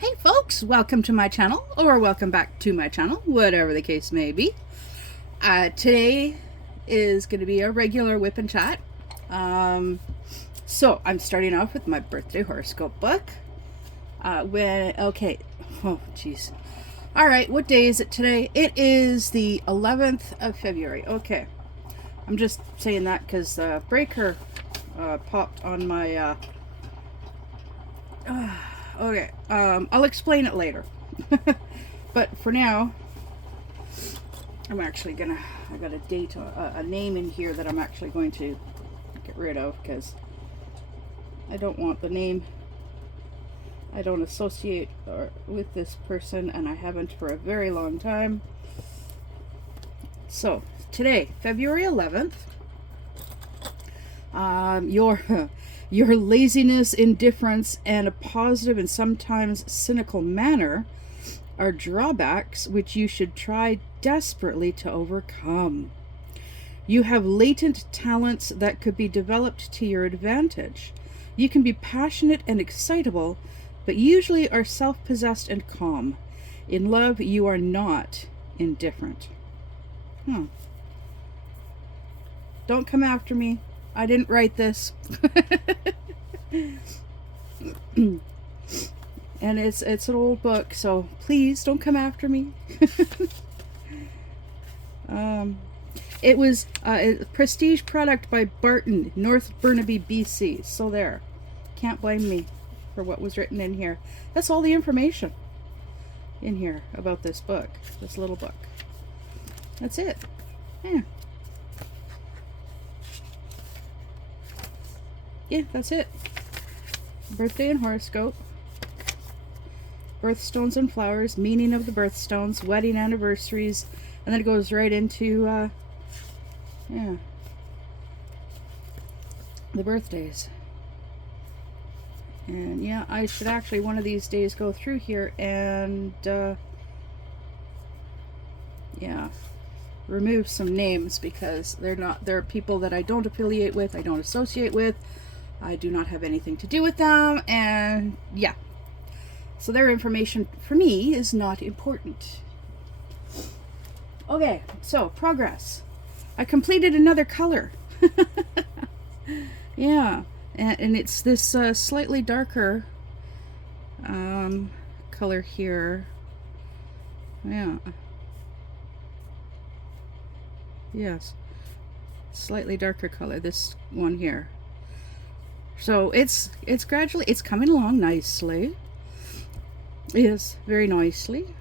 Hey folks, welcome to my channel, or welcome back to my channel, whatever the case may be. Today is going to be a regular WIP and chat. So I'm starting off with my birthday horoscope book. Oh jeez. Alright, what day is it today? It is the 11th of February. Okay. I'm just saying that because the breaker popped on my... Okay, I'll explain it later. But for now, I'm actually gonna, I got a date, a name in here that I'm actually going to get rid of because I don't want the name. I don't associate with this person, and I haven't for a very long time. So today, February 11th, your laziness, indifference, and a positive and sometimes cynical manner are drawbacks which you should try desperately to overcome. You have latent talents that could be developed to your advantage. You can be passionate and excitable, but usually are self-possessed and calm. In love, you are not indifferent. Don't come after me. I didn't write this. And it's an old book, so please don't come after me. It was a prestige product by Barton, North Burnaby, BC. So there. Can't blame me for what was written in here. That's all the information in here about this book, this little book. That's it. Yeah. Yeah, that's it. Birthday and horoscope. Birthstones and flowers, meaning of the birthstones, wedding anniversaries, and then it goes right into, yeah, the birthdays. And yeah, I should actually one of these days go through here and, yeah, remove some names because they're people that I don't affiliate with, I don't associate with. I do not have anything to do with them, and yeah. So their information for me is not important. Okay, so progress. I completed another color. Yeah, and it's this slightly darker color here. Yeah. Yes. Slightly darker color, this one here. So it's gradually, it's coming along nicely. Yes, very nicely.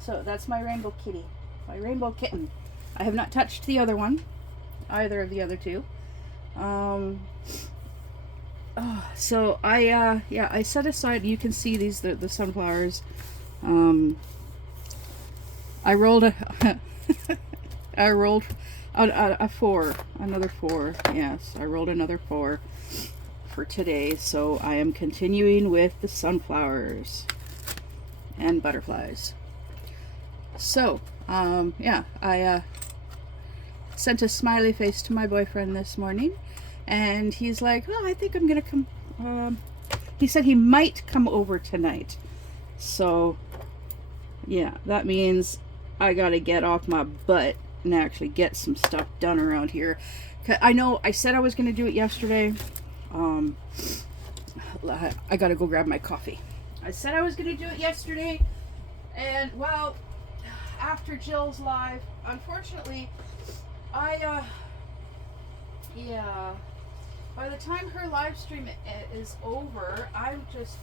So that's my rainbow kitty, my rainbow kitten. I have not touched the other one, either of the other two. So I set aside, you can see these, the sunflowers. I rolled I rolled a 4, another 4. Yes, I rolled another 4 for today. So I am continuing with the sunflowers and butterflies. So, yeah, I sent a smiley face to my boyfriend this morning, and he's like, "Oh, I think I'm gonna come." He said he might come over tonight. So, yeah, that means I gotta get off my butt and actually get some stuff done around here. I know I said I was going to do it yesterday. I gotta go grab my coffee. I said I was going to do it yesterday, and well, after Jill's live, unfortunately, yeah, by the time her live stream is over,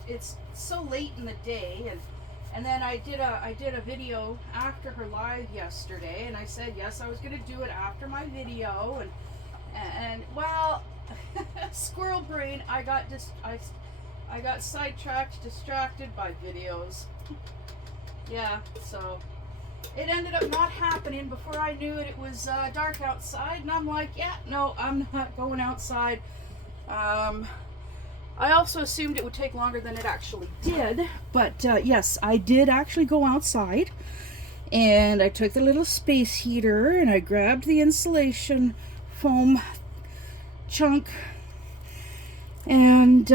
it's so late in the day, and then I did a video after her live yesterday, and I said yes, I was going to do it after my video, and well, squirrel brain, I got sidetracked, distracted by videos. Yeah, so it ended up not happening. Before I knew it, it was dark outside, and I'm like, yeah, no, I'm not going outside. I also assumed it would take longer than it actually did, but yes, I did actually go outside, and I took the little space heater, and I grabbed the insulation foam chunk, and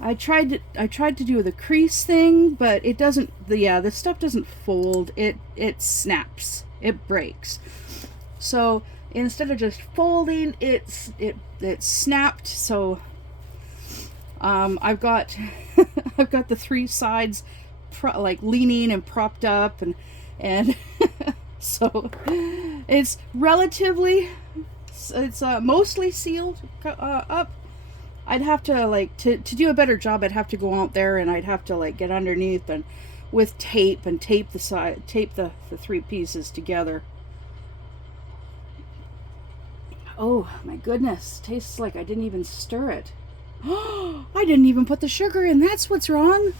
I I tried to do the crease thing, but it doesn't. The stuff doesn't fold. It snaps. It breaks. So instead of just folding, it snapped. So I've got I've got the three sides like leaning and propped up, and so it's relatively, it's mostly sealed up. I'd have to, like, to do a better job, I'd have to go out there and I'd have to, like, get underneath and with tape and tape the three pieces together. Oh my goodness, tastes like I didn't even stir it. I didn't even put the sugar in. That's what's wrong.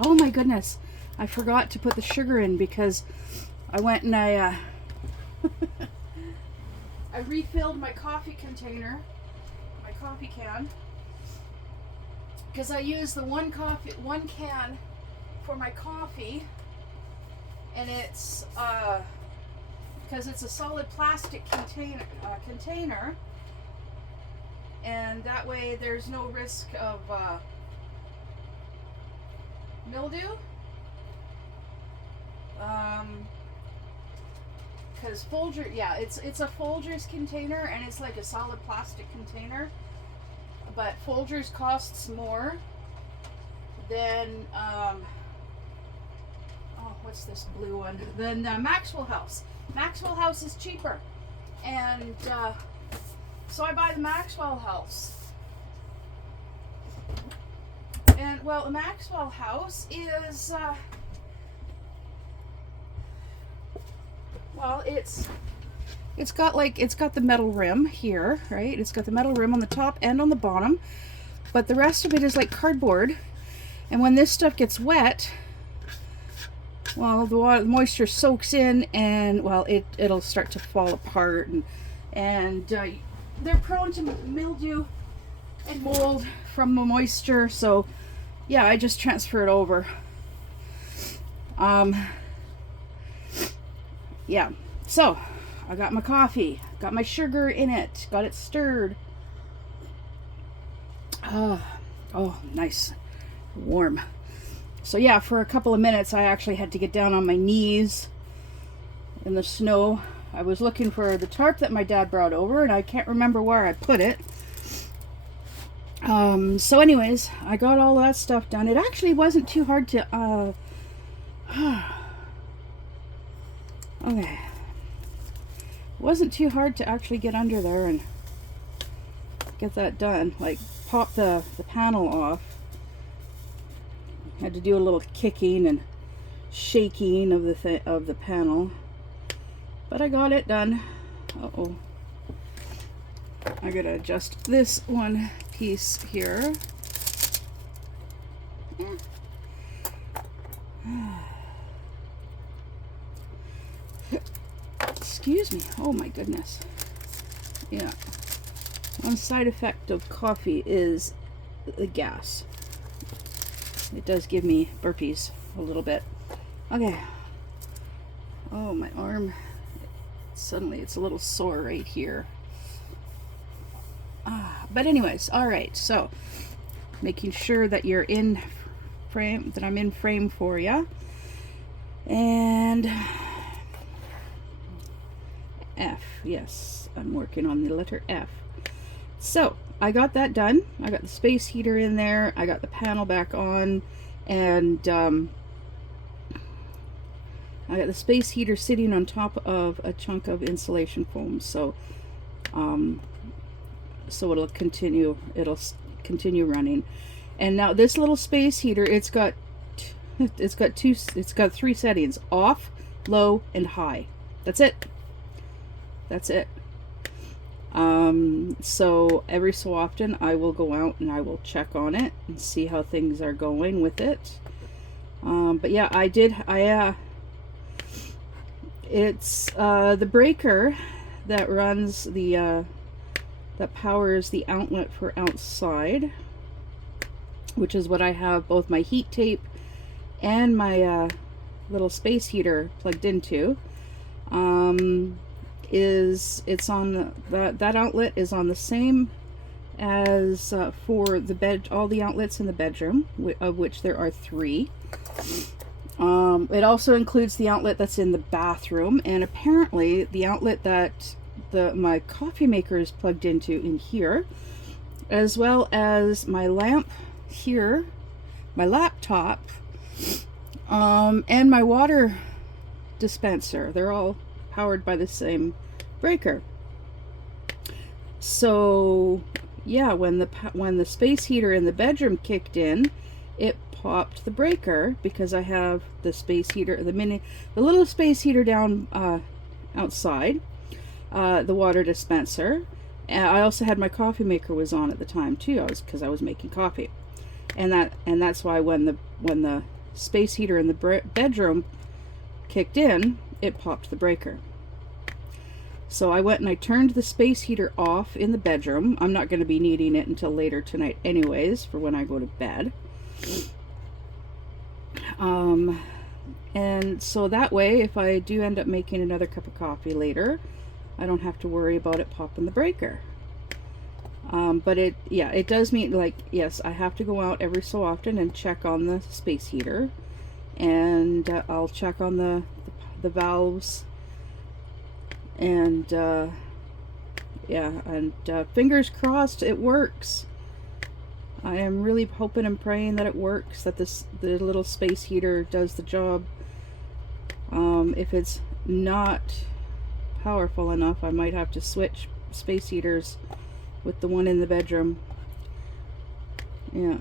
Oh my goodness, I forgot to put the sugar in because I went and I refilled my coffee container, my coffee can, because I use the one can for my coffee, and it's because it's a solid plastic container, and that way there's no risk of mildew. Because Folgers, yeah, it's a Folgers container, and it's like a solid plastic container, but Folgers costs more than what's this blue one? Than Maxwell House. Maxwell House is cheaper, and so I buy the Maxwell House. And well, the Maxwell House is well, it's got the metal rim here, right? It's got the metal rim on the top and on the bottom, but the rest of it is like cardboard. And when this stuff gets wet, well, the moisture soaks in, and well, it'll start to fall apart, and they're prone to mildew and mold from the moisture. So yeah, I just transfer it over. Yeah, so I got my coffee, got my sugar in it, got it stirred. Oh, nice, warm. So yeah, for a couple of minutes I actually had to get down on my knees in the snow. I was looking for the tarp that my dad brought over, and I can't remember where I put it. So anyways, I got all that stuff done. It actually wasn't too hard to okay. It wasn't too hard to actually get under there and get that done. Like, pop the panel off. Had to do a little kicking and shaking of the panel, but I got it done. Uh-oh. I gotta adjust this one piece here. Excuse me. Oh my goodness. Yeah. One side effect of coffee is the gas. It does give me burpees a little bit. Okay. Oh, my arm. Suddenly it's a little sore right here. But anyways, all right. So, making sure that you're in frame, that I'm in frame for you. And F. Yes, I'm working on the letter F. So, I got that done. I got the space heater in there. I got the panel back on, and I got the space heater sitting on top of a chunk of insulation foam. So, so it'll continue running. And now this little space heater, it's got three settings: off, low, and high. That's it. That's it. So every so often I will go out and I will check on it and see how things are going with it. But yeah, it's the breaker that runs that powers the outlet for outside, which is what I have both my heat tape and my little space heater plugged into. It's on that outlet is on the same as for the bed, all the outlets in the bedroom, of which there are 3. It also includes the outlet that's in the bathroom, and apparently the outlet that my coffee maker is plugged into in here, as well as my lamp here, my laptop, and my water dispenser. They're all powered by the same breaker. So yeah, when the space heater in the bedroom kicked in, it popped the breaker, because I have the space heater, the little space heater down outside, the water dispenser. And I also had my coffee maker was on at the time too, because I was making coffee, and that's why when the space heater in the bedroom kicked in, it popped the breaker. So I went and I turned the space heater off in the bedroom. I'm not going to be needing it until later tonight anyways, for when I go to bed. And so that way, if I do end up making another cup of coffee later, I don't have to worry about it popping the breaker. But it does mean, like, yes, I have to go out every so often and check on the space heater, and I'll check on the valves, and fingers crossed it works. I am really hoping and praying that it works, that the little space heater does the job. If it's not powerful enough, I might have to switch space heaters with the one in the bedroom. Yeah.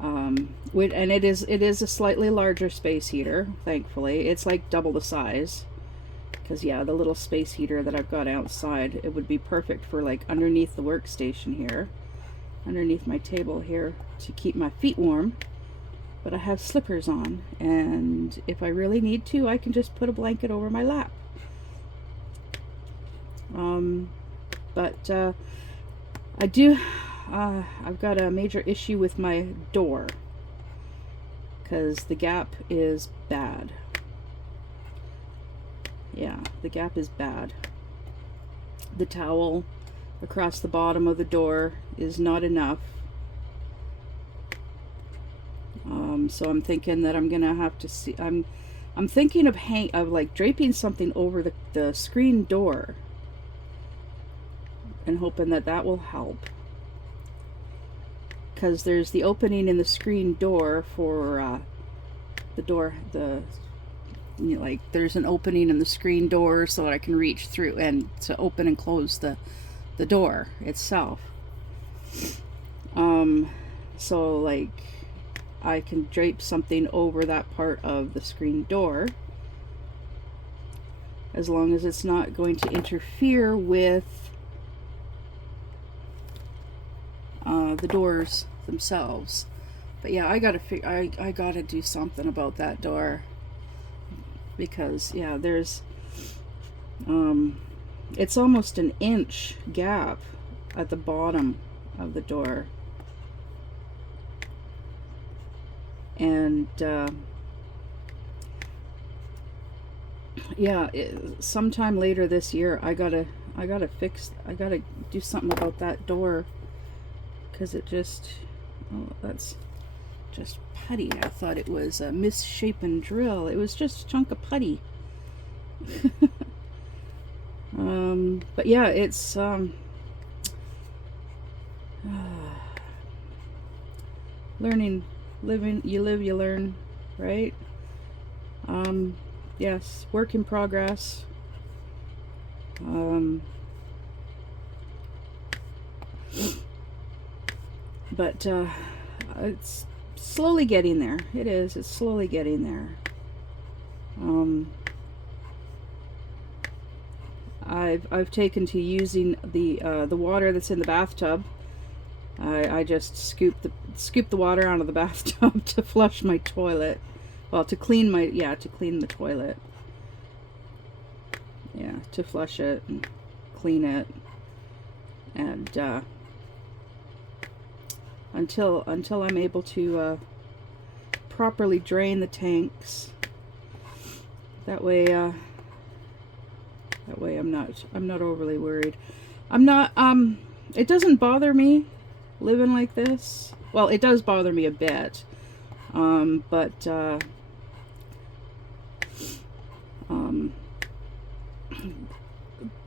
And it is a slightly larger space heater, thankfully. It's like double the size. Because yeah, the little space heater that I've got outside, it would be perfect for like underneath the workstation here, underneath my table here, to keep my feet warm. But I have slippers on, and if I really need to, I can just put a blanket over my lap. I've got a major issue with my door, because the gap is bad. Yeah, the gap is bad. The towel across the bottom of the door is not enough. So I'm thinking that I'm gonna have to see. I'm thinking of like draping something over the screen door, and hoping that will help. Because there's the opening in the screen door for like there's an opening in the screen door so that I can reach through and to open and close the door itself. So like I can drape something over that part of the screen door, as long as it's not going to interfere with the doors themselves. But yeah, I gotta do something about that door, because yeah, there's it's almost an inch gap at the bottom of the door, and yeah, sometime later this year I gotta do something about that door, because it just, oh, that's just putty. I thought it was a misshapen drill. It was just a chunk of putty. But yeah, it's learning, you live, you learn, right? Yes, work in progress. But it's slowly getting there. It's slowly getting there. I've taken to using the water that's in the bathtub. I just scoop the water out of the bathtub to flush my toilet. Well, to clean the toilet. Yeah, to flush it and clean it, and until I'm able to properly drain the tanks. That way That way I'm not overly worried. I'm not, it doesn't bother me living like this. Well, it does bother me a bit. But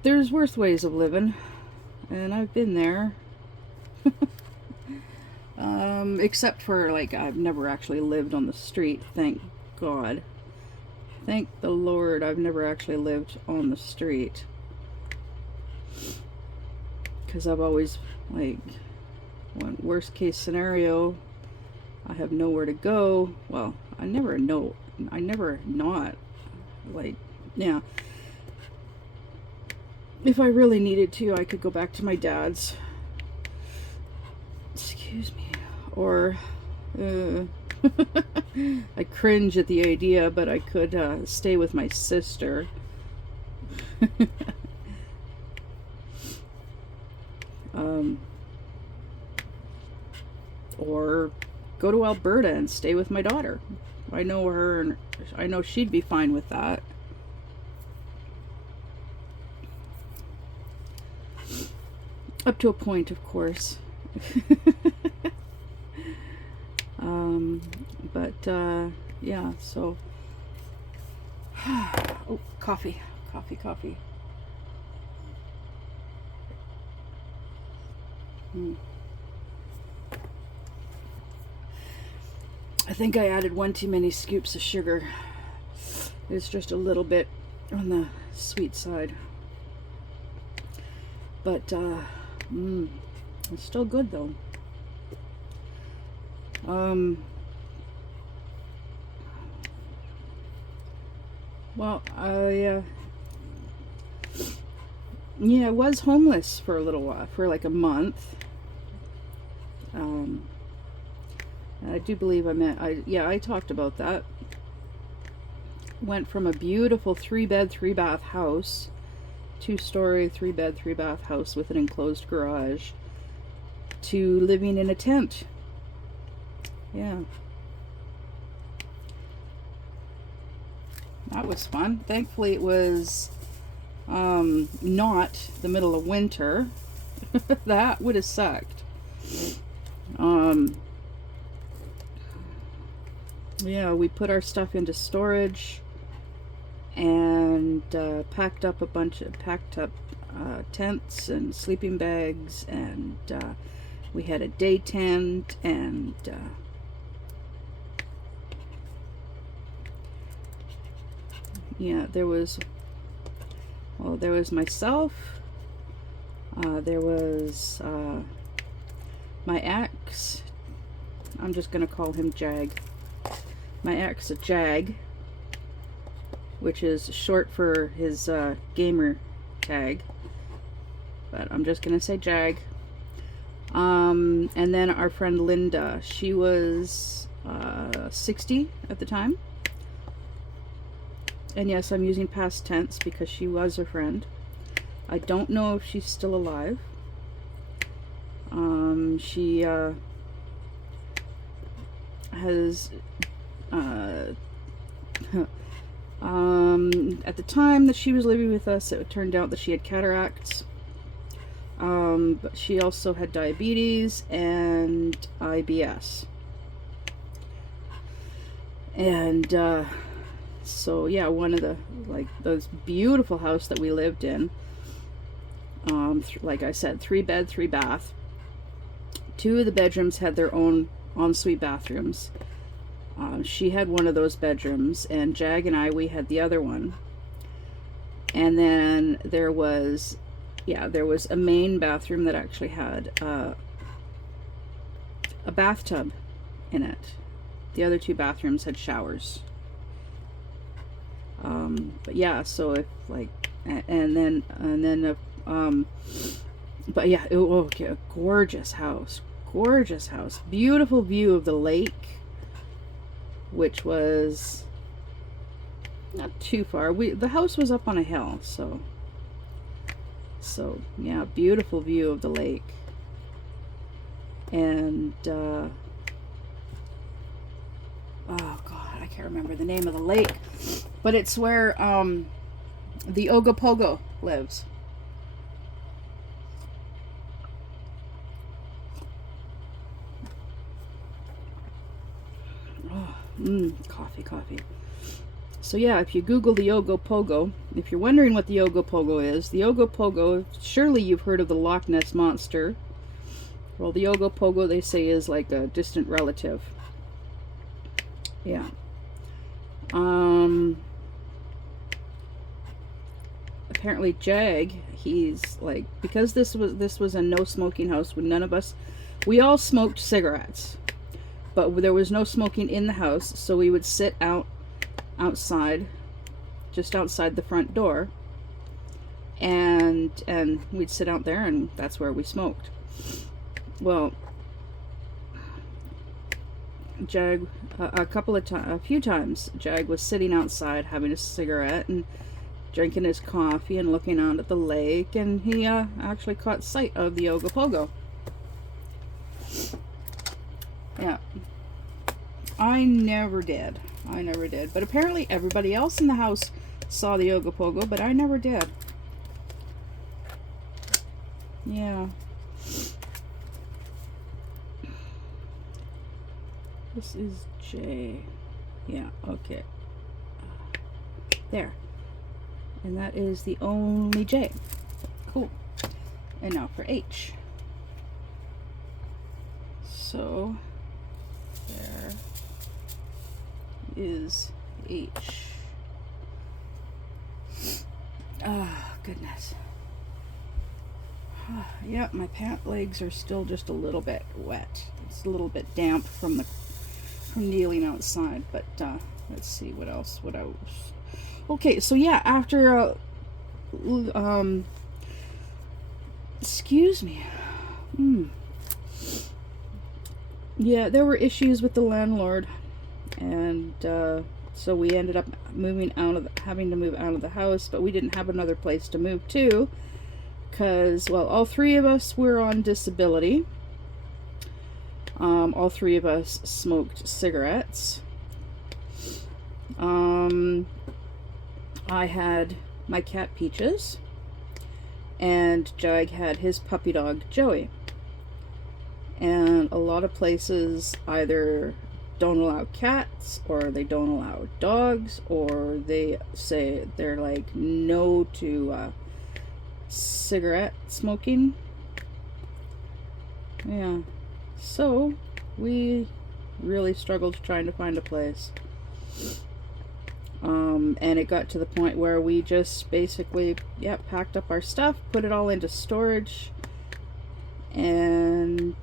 there's worse ways of living, and I've been there. Except for, like, I've never actually lived on the street, thank God. Thank the Lord I've never actually lived on the street. Because I've always, like, one worst case scenario, I have nowhere to go. Well, I never not, like, yeah. If I really needed to, I could go back to my dad's. Excuse me. Or, I cringe at the idea, but I could stay with my sister. Or go to Alberta and stay with my daughter. I know her, and I know she'd be fine with that. Up to a point, of course. But yeah, so oh, coffee. I think I added one too many scoops of sugar. It's just a little bit on the sweet side, but it's still good though. Well, I was homeless for a little while, for like a month. I do believe I talked about that. Went from a beautiful 3-bed, 3-bath house, 2-story, 3-bed, 3-bath house with an enclosed garage, to living in a tent. Yeah. That was fun. Thankfully it was not the middle of winter. That would have sucked. Yeah, we put our stuff into storage and packed up tents and sleeping bags, and we had a day tent, and yeah, there was myself, there was my ex. I'm just gonna call him Jag. My ex, Jag, which is short for his gamer tag, but I'm just gonna say Jag. And then our friend Linda, she was 60 at the time. And yes, I'm using past tense because she was a friend. I don't know if she's still alive. She has at the time that she was living with us, it turned out that she had cataracts. But she also had diabetes and IBS. And so yeah, one of the, like, those beautiful house that we lived in, like I said, 3-bed, 3-bath. 2 of the bedrooms had their own ensuite bathrooms. She had one of those bedrooms, and Jag and we had the other one. And then there was a main bathroom that actually had a bathtub in it. The other 2 bathrooms had showers. But yeah, so if, like, but yeah, okay, a gorgeous house, beautiful view of the lake, which was not too far. The house was up on a hill, so yeah, beautiful view of the lake. And oh God, I can't remember the name of the lake, but it's where the Ogopogo lives. Oh, coffee. So yeah, if you Google the Ogopogo, if you're wondering what the Ogopogo is, the Ogopogo, surely you've heard of the Loch Ness Monster. Well, the Ogopogo, they say, is like a distant relative. Yeah. Apparently Jag, he's like, because this was a no smoking house, when none of us, we all smoked cigarettes, but there was no smoking in the house, so we would sit outside, just outside the front door, and we'd sit out there, and that's where we smoked. Well, Jag, a few times, Jag was sitting outside having a cigarette and drinking his coffee and looking out at the lake, and he actually caught sight of the Ogopogo. Yeah. I never did. But apparently everybody else in the house saw the Ogopogo, but I never did. Yeah. This is J. Yeah, okay. There. And that is the only J. Cool. And now for H. So, there is H. Ah, goodness. Yeah, my pant legs are still just a little bit wet. It's a little bit damp from kneeling outside, but let's see what else. Okay, so yeah, after excuse me. Yeah, there were issues with the landlord, and so we ended up having to move out of the house, but we didn't have another place to move to, because, well, all three of us were on disability. All three of us smoked cigarettes. I had my cat Peaches, and Jag had his puppy dog Joey. And a lot of places either don't allow cats, or they don't allow dogs, or they say they're like no to cigarette smoking. Yeah. So we really struggled trying to find a place. And it got to the point where we just basically, packed up our stuff, put it all into storage, and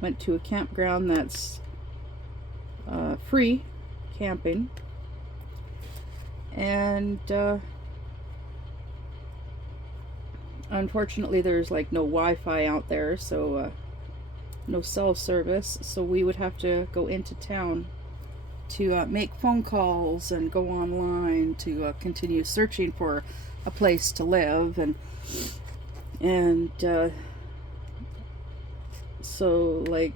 went to a campground that's free camping. And unfortunately there's like no Wi-Fi out there, so no cell service, so we would have to go into town to make phone calls and go online to continue searching for a place to live, and so like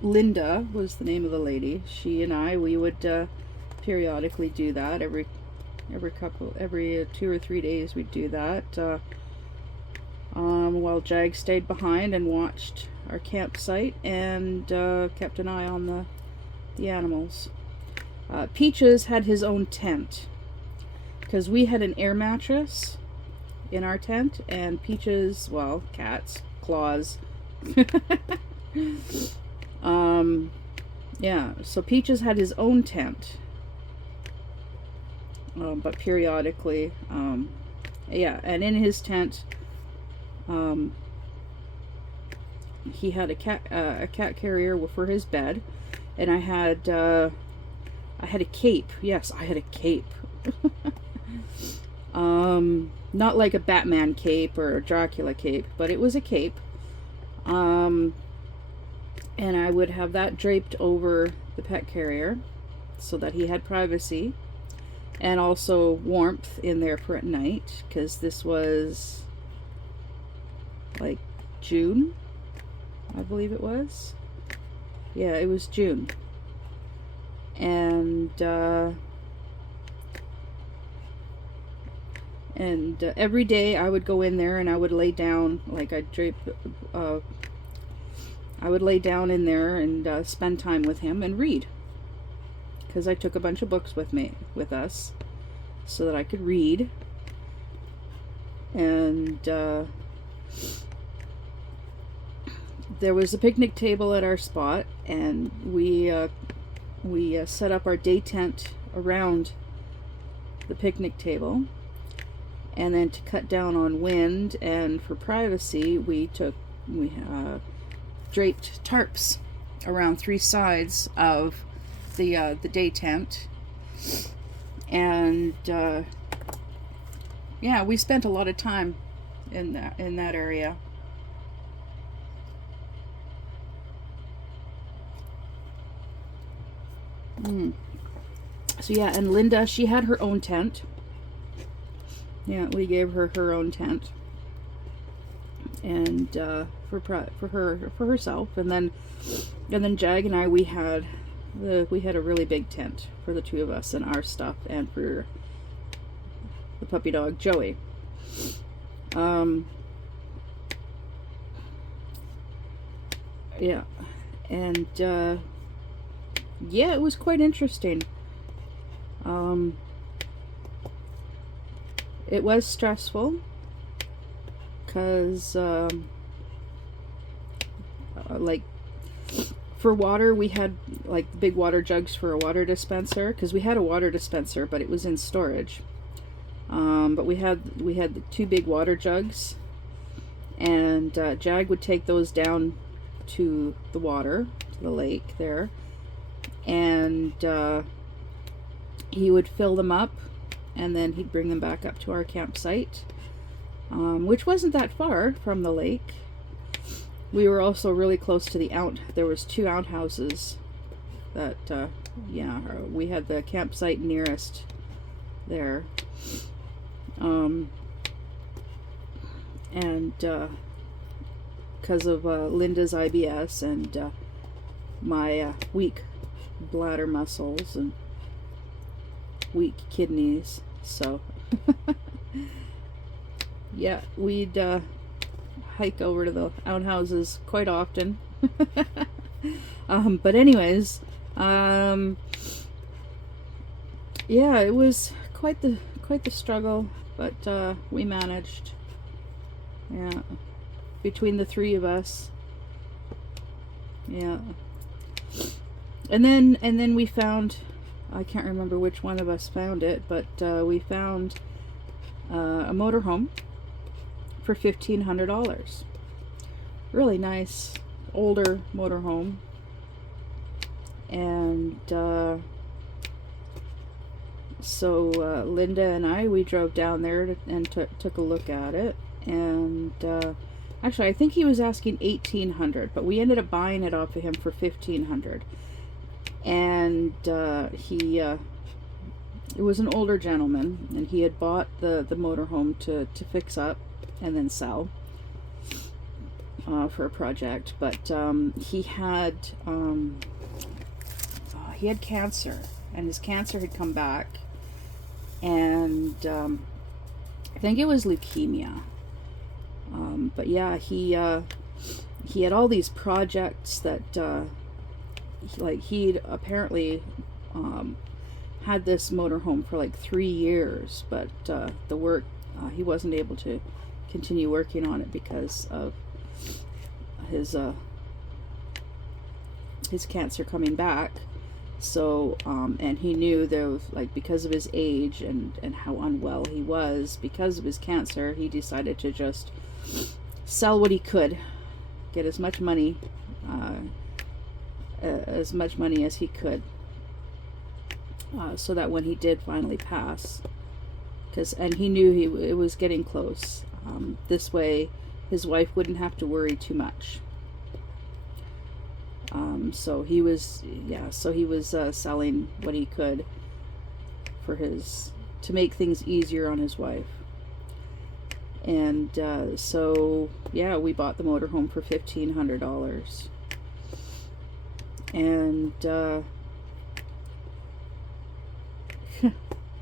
Linda was the name of the lady. She and we would periodically do that every 2 or 3 days. We'd do that while Jag stayed behind and watched our campsite and kept an eye on the animals. Peaches had his own tent, because we had an air mattress in our tent, and Peaches, well, cats, claws. Yeah, so Peaches had his own tent, but periodically, yeah, and in his tent, he had a cat carrier for his bed, and I had a cape. Yes, I had a cape. Not like a Batman cape or a Dracula cape, but it was a cape. And I would have that draped over the pet carrier so that he had privacy and also warmth in there for at night, because this was like June, I believe it was. Yeah, it was June. and every day I would go in there and I would lay down, like I'd drape, I would lay down in there and spend time with him and read, because I took a bunch of books with us so that I could read. And there was a picnic table at our spot, and we set up our day tent around the picnic table. And then to cut down on wind and for privacy, we draped tarps around 3 sides of the day tent. And yeah, we spent a lot of time in that area. So yeah, and Linda, she had her own tent. Yeah, we gave her her own tent, and for herself, and then Jag and I, we had a really big tent for the 2 of us and our stuff, and for the puppy dog Joey. Yeah, and yeah, it was quite interesting. It was stressful because like for water, we had like big water jugs for a water dispenser, because we had a water dispenser, but it was in storage. But we had the 2 big water jugs, and Jag would take those down to the water, to the lake there, and he would fill them up, and then he'd bring them back up to our campsite, which wasn't that far from the lake. We were also really close to there was 2 outhouses that, yeah, we had the campsite nearest there. And because of Linda's IBS and my weak bladder muscles and weak kidneys, so yeah, we'd hike over to the outhouses quite often. But anyways, yeah, it was quite the struggle, but we managed. Yeah, between the 3 of us. Yeah, and then we found, I can't remember which one of us found it, but we found a motorhome for $1,500. Really nice older motorhome, and so Linda and I, we drove down there and took a look at it, and actually I think he was asking $1,800, but we ended up buying it off of him for $1,500. And it was an older gentleman, and he had bought the motorhome to fix up and then sell for a project. But he had cancer, and his cancer had come back, and I think it was leukemia. But yeah, he had all these projects that he'd apparently had this motorhome for like 3 years, but the work, he wasn't able to continue working on it because of his cancer coming back. So and he knew there was, like, because of his age and how unwell he was because of his cancer, he decided to just sell what he could, get as much money as he could, so that when he did finally pass, and he knew it was getting close, this way his wife wouldn't have to worry too much. So he was selling what he could to make things easier on his wife. And so yeah, we bought the motorhome for $1,500. And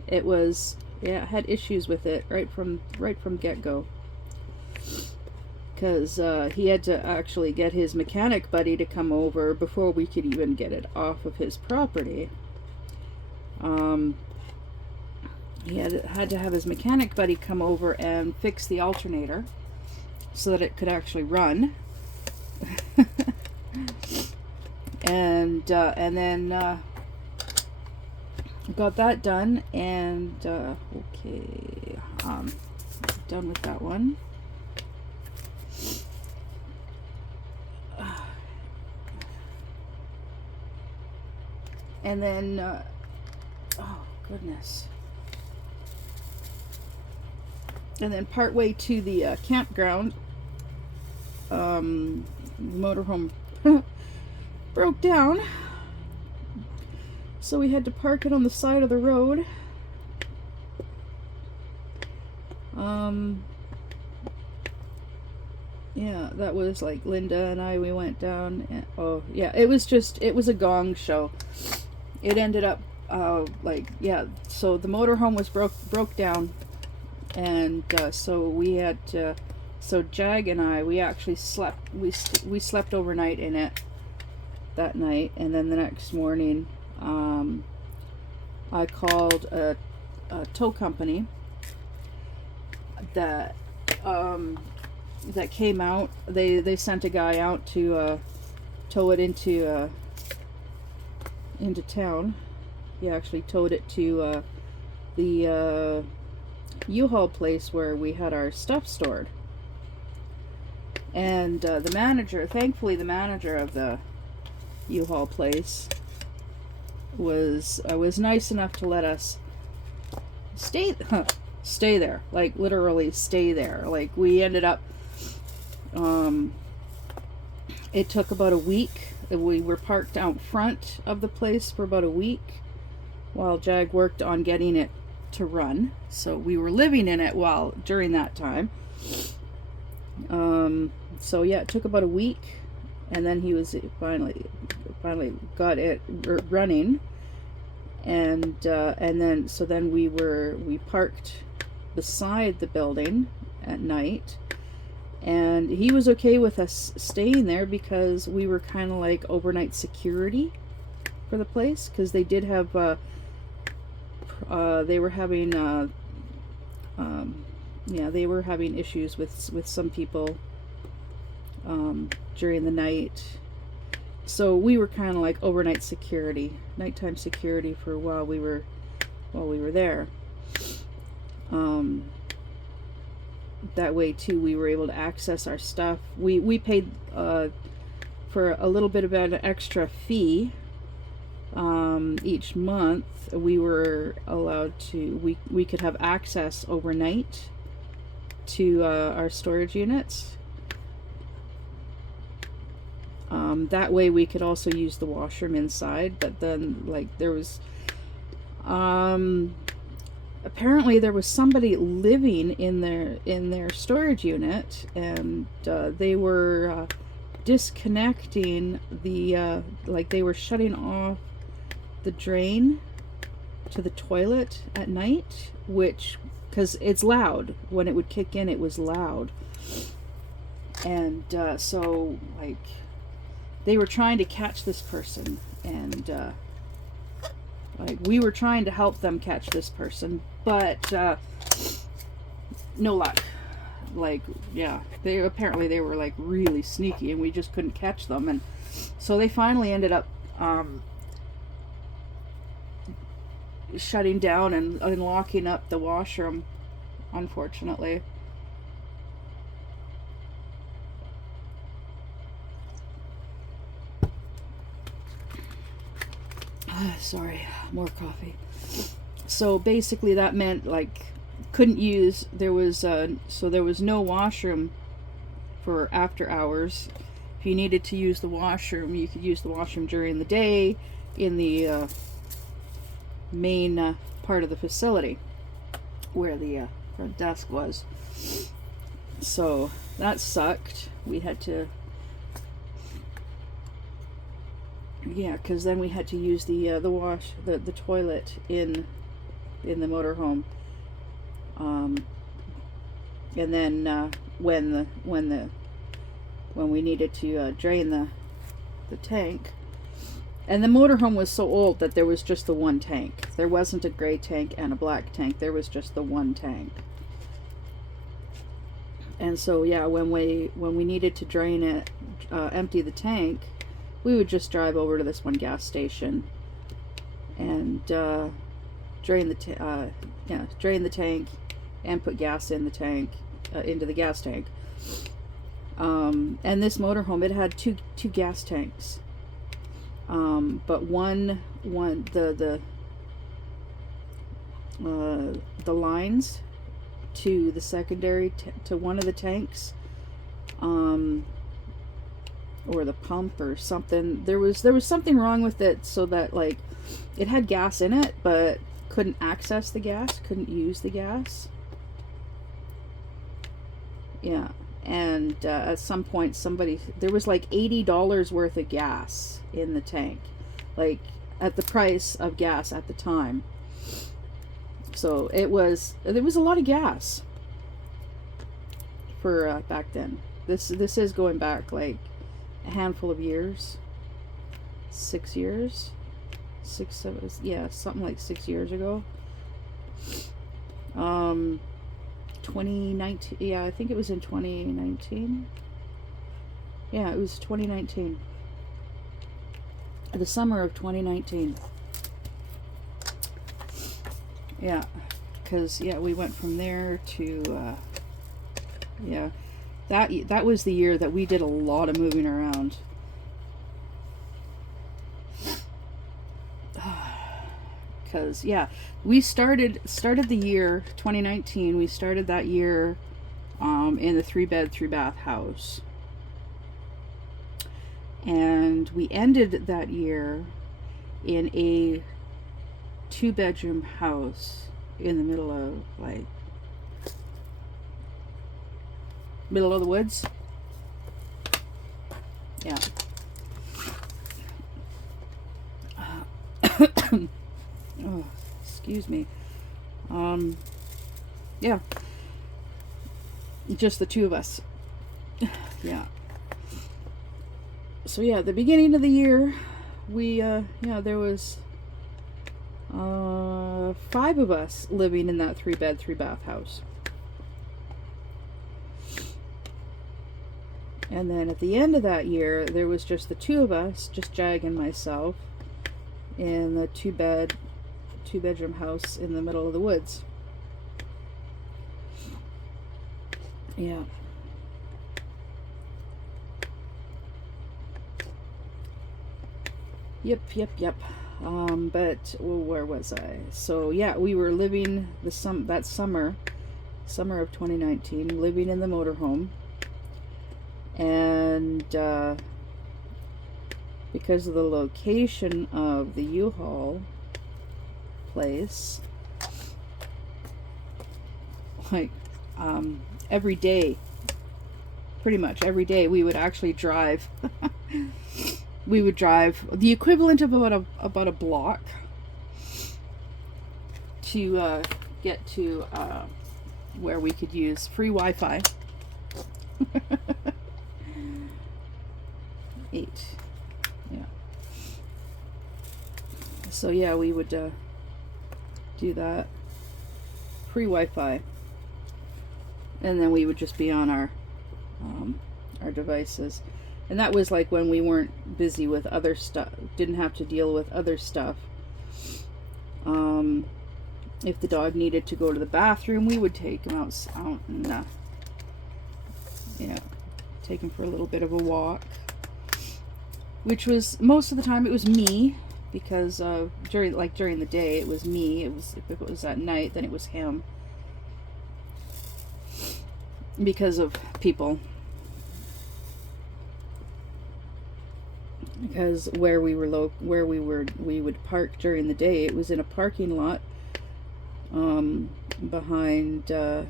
It was, yeah, it had issues with it right from get-go. Because he had to actually get his mechanic buddy to come over before we could even get it off of his property. He had to have his mechanic buddy come over and fix the alternator so that it could actually run. and then got that done, and okay, done with that one. And then oh goodness. And then partway to the campground, the motorhome broke down, so we had to park it on the side of the road. Yeah, that was like Linda and I, we went down, and, oh yeah, it was a gong show. It ended up like, yeah, so the motorhome was broke down, and so we had so Jag and I, we actually slept, we slept overnight in it that night, and then the next morning I called a tow company that that came out. They sent a guy out to tow it into town. He actually towed it to the U-Haul place where we had our stuff stored. And the manager, thankfully the manager of the U-Haul place was nice enough to let us stay there, like literally stay there. Like we ended up, it took about a week. We were parked out front of the place for about a week while Jag worked on getting it to run. So we were living in it during that time. So yeah, it took about a week, and then he was finally got it running, and then we parked beside the building at night, and he was okay with us staying there because we were kind of like overnight security for the place, because they did have they were having they were having issues with some people during the night. So we were kind of like overnight security, nighttime security for while we were there. That way too, we were able to access our stuff. We paid for a little bit of an extra fee each month. We were allowed to, we could have access overnight to our storage units. That way we could also use the washroom inside, but then like there was apparently there was somebody living in their storage unit, and they were disconnecting the like they were shutting off the drain to the toilet at night, which, because it's loud, when it would kick in it was loud, and so like they were trying to catch this person, and like we were trying to help them catch this person, but no luck. Like, yeah, they were like really sneaky, and we just couldn't catch them, and so they finally ended up shutting down and locking up the washroom, unfortunately. Sorry, more coffee. So basically that meant like couldn't use, there was no washroom for after hours. If you needed to use the washroom, you could use the washroom during the day in the main part of the facility where the front desk was. So that sucked. We had to, yeah, because then we had to use the toilet in in the motorhome. And then when we needed to drain the tank, and the motorhome was so old that there was just the one tank. There wasn't a gray tank and a black tank. There was just the one tank. And so yeah, when we needed to drain it, empty the tank, we would just drive over to this one gas station and drain the tank and put gas in the tank, into the gas tank. And this motorhome, it had two gas tanks, but the lines to the secondary to one of the tanks, or the pump or something, there was something wrong with it, so that like it had gas in it but couldn't access the gas, couldn't use the gas. Yeah. And at some point there was like $80 worth of gas in the tank, like at the price of gas at the time. So there was a lot of gas for back then. This is going back like a handful of years, 6 years, 6, 7, yeah, something like 6 years ago. 2019, yeah, I think it was in 2019. Yeah, it was 2019. The summer of 2019. Yeah, because yeah, we went from there to yeah, that was the year that we did a lot of moving around. Because yeah, we started the year 2019. We started that year in the 3-bed 3-bath house, and we ended that year in a 2-bedroom house in the middle of the woods. Yeah. Oh, excuse me. Yeah. Just the two of us. Yeah. So yeah, the beginning of the year, we yeah, there was 5 of us living in that 3-bed 3-bath house. And then at the end of that year, there was just the 2 of us, just Jag and myself, in the 2-bedroom house in the middle of the woods. Yeah. Yep. But well, where was I? So yeah, we were living that summer of 2019, living in the motorhome, and because of the location of the U-Haul place, like every day, pretty much every day, we would actually drive. We would drive the equivalent of about a block to get to where we could use free Wi-Fi. 8. Yeah. So yeah, we would do that. Free Wi-Fi. And then we would just be on our devices. And that was like when we weren't busy with other stuff, didn't have to deal with other stuff. If the dog needed to go to the bathroom, we would take him out and take him for a little bit of a walk. Which was, most of the time it was me, because during the day it was me. If it was at night, then it was him. Because of people. Because where we would park during the day, it was in a parking lot behind a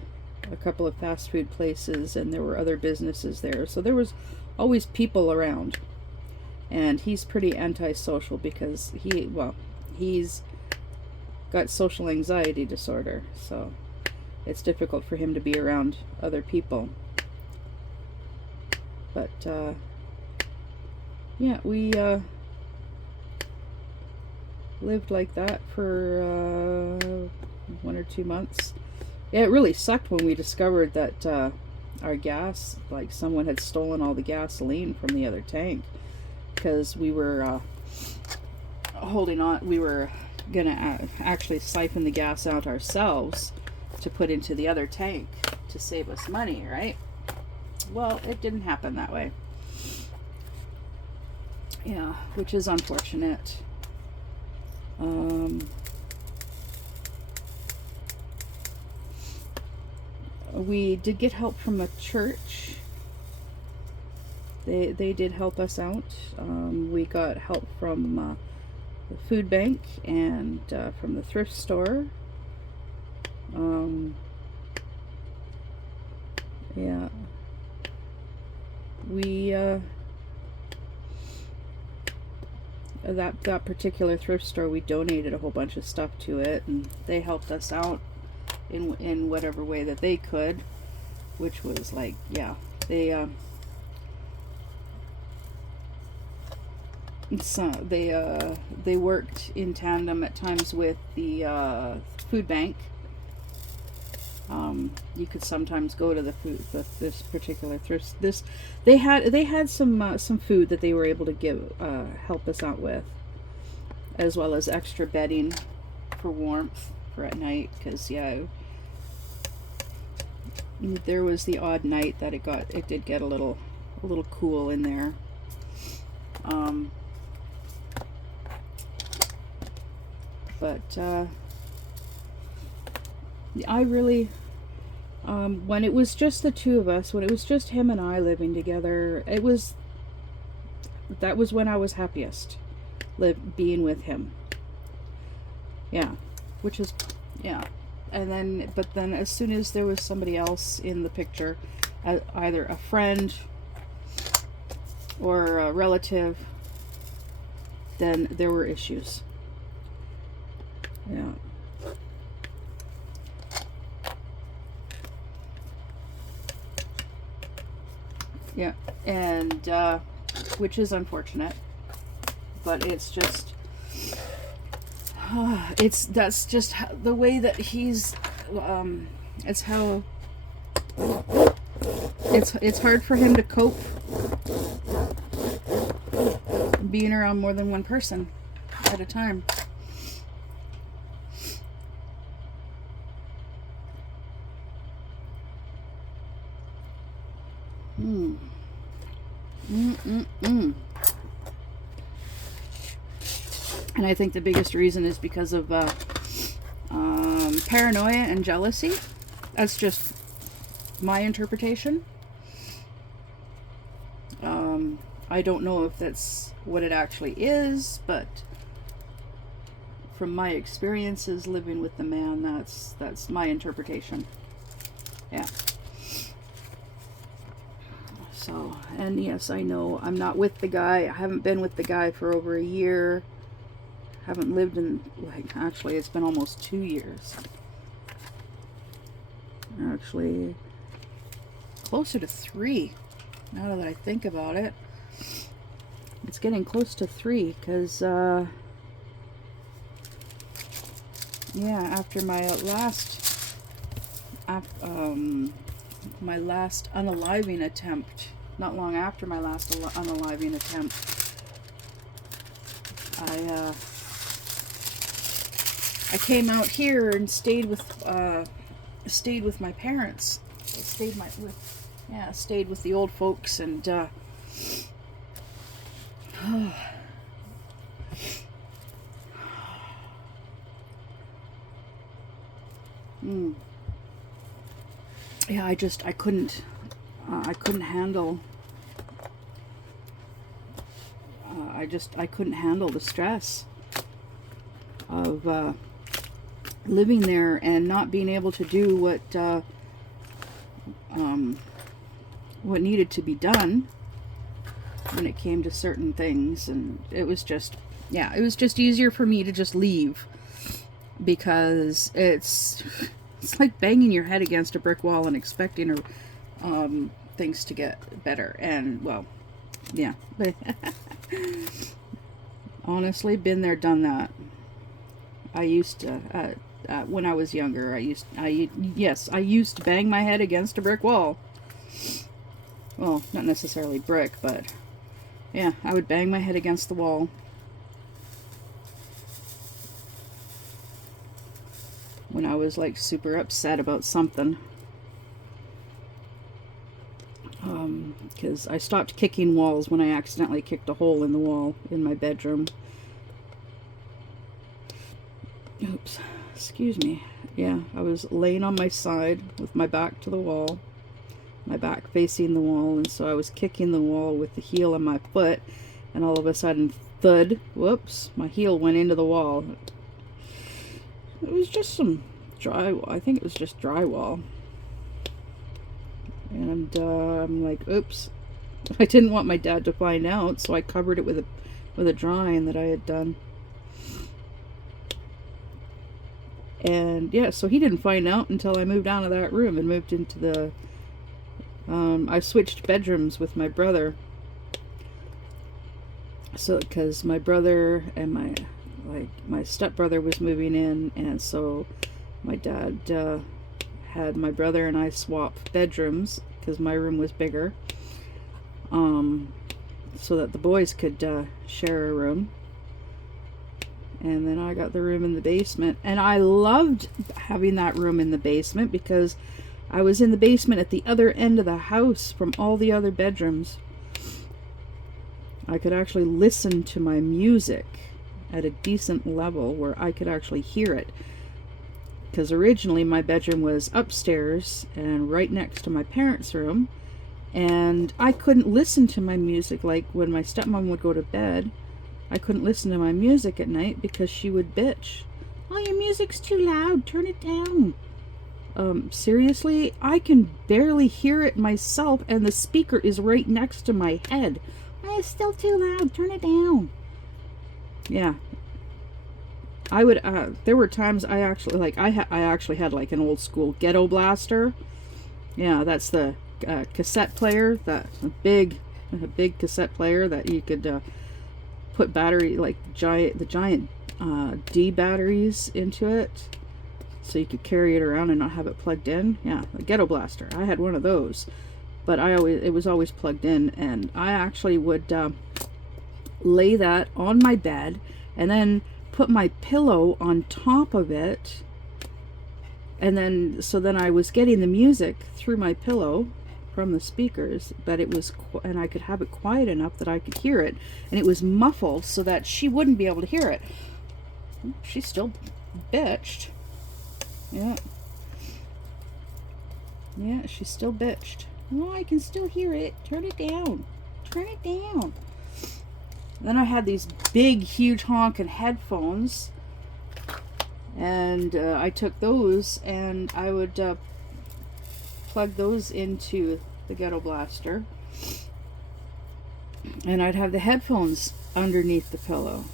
couple of fast food places, and there were other businesses there, so there was always people around. And he's pretty antisocial because he's got social anxiety disorder, so it's difficult for him to be around other people. But yeah, we lived like that for 1 or 2 months. Yeah, it really sucked when we discovered that our gas, like someone had stolen all the gasoline from the other tank, because we were holding on. We were gonna actually siphon the gas out ourselves to put into the other tank to save us money, right? Well, it didn't happen that way. Yeah, which is unfortunate. We did get help from a church. They did help us out. We got help from the food bank and from the thrift store. Yeah. We that particular thrift store, we donated a whole bunch of stuff to it, and they helped us out in whatever way that they could, which was like, yeah, they they worked in tandem at times with the food bank. You could sometimes go to this particular thrift. They had some food that they were able to give help us out with, as well as extra bedding for warmth for at night. Because yeah, there was the odd night that it did get a little cool in there. But I really, when it was just the two of us, when it was just him and I living together, that was when I was happiest, being with him. Yeah, which is, yeah. But then as soon as there was somebody else in the picture, either a friend or a relative, then there were issues. Yeah. Yeah, and which is unfortunate, but it's just that's just the way that he's it's how it's hard for him to cope being around more than one person at a time. And I think the biggest reason is because of paranoia and jealousy. That's just my interpretation. I don't know if that's what it actually is, but from my experiences living with the man, that's my interpretation. Yeah. So, and yes, I know I'm not with the guy. I haven't been with the guy for over a year. Haven't lived in, like, actually it's been almost 2 years. Actually, closer to 3. Now that I think about it, it's getting close to 3, because yeah, after my last unaliving attempt, not long after my last unaliving attempt, I came out here and stayed with my parents. Stayed with the old folks, and yeah, I couldn't handle. I couldn't handle the stress of living there and not being able to do what needed to be done when it came to certain things. And it was just, yeah, it was just easier for me to just leave because it's like banging your head against a brick wall and expecting things to get better. And well, yeah, honestly, been there, done that. I used to when I was younger. I used to bang my head against a brick wall. Well, not necessarily brick, but yeah, I would bang my head against the wall when I was like super upset about something. Because I stopped kicking walls when I accidentally kicked a hole in the wall in my bedroom. Oops, excuse me. Yeah, I was laying on my side with my back to the wall, my back facing the wall, and so I was kicking the wall with the heel of my foot, and all of a sudden, thud, whoops, my heel went into the wall. It was just some drywall. I think it was just drywall. And I'm like, oops. I didn't want my dad to find out, so I covered it with a drawing that I had done. And yeah, so he didn't find out until I moved out of that room and moved into the I switched bedrooms with my brother. So because my brother and my stepbrother was moving in, and so my dad had my brother and I swap bedrooms because my room was bigger, so that the boys could share a room. And then I got the room in the basement, and I loved having that room in the basement because I was in the basement at the other end of the house from all the other bedrooms. I could actually listen to my music at a decent level where I could actually hear it. Because originally my bedroom was upstairs and right next to my parents' room, and I couldn't listen to my music. Like when my stepmom would go to bed, I couldn't listen to my music at night because she would bitch. Oh, your music's too loud, turn it down. Seriously, I can barely hear it myself, and the speaker is right next to my head. Oh, it's still too loud, turn it down. Yeah. I would, there were times I actually, like, I actually had like an old school ghetto blaster. Yeah, that's the cassette player, that big cassette player that you could put battery, like the giant D batteries into it, so you could carry it around and not have it plugged in. Yeah, a ghetto blaster. I had one of those, but it was always plugged in, and I actually would lay that on my bed and then put my pillow on top of it, and then I was getting the music through my pillow from the speakers, but it was, and I could have it quiet enough that I could hear it, and it was muffled so that she wouldn't be able to hear it. She still bitched. Yeah, she still bitched. Oh, I can still hear it. Turn it down. Turn it down. Then I had these big, huge honking headphones, and I took those and I would plug those into the ghetto blaster, and I'd have the headphones underneath the pillow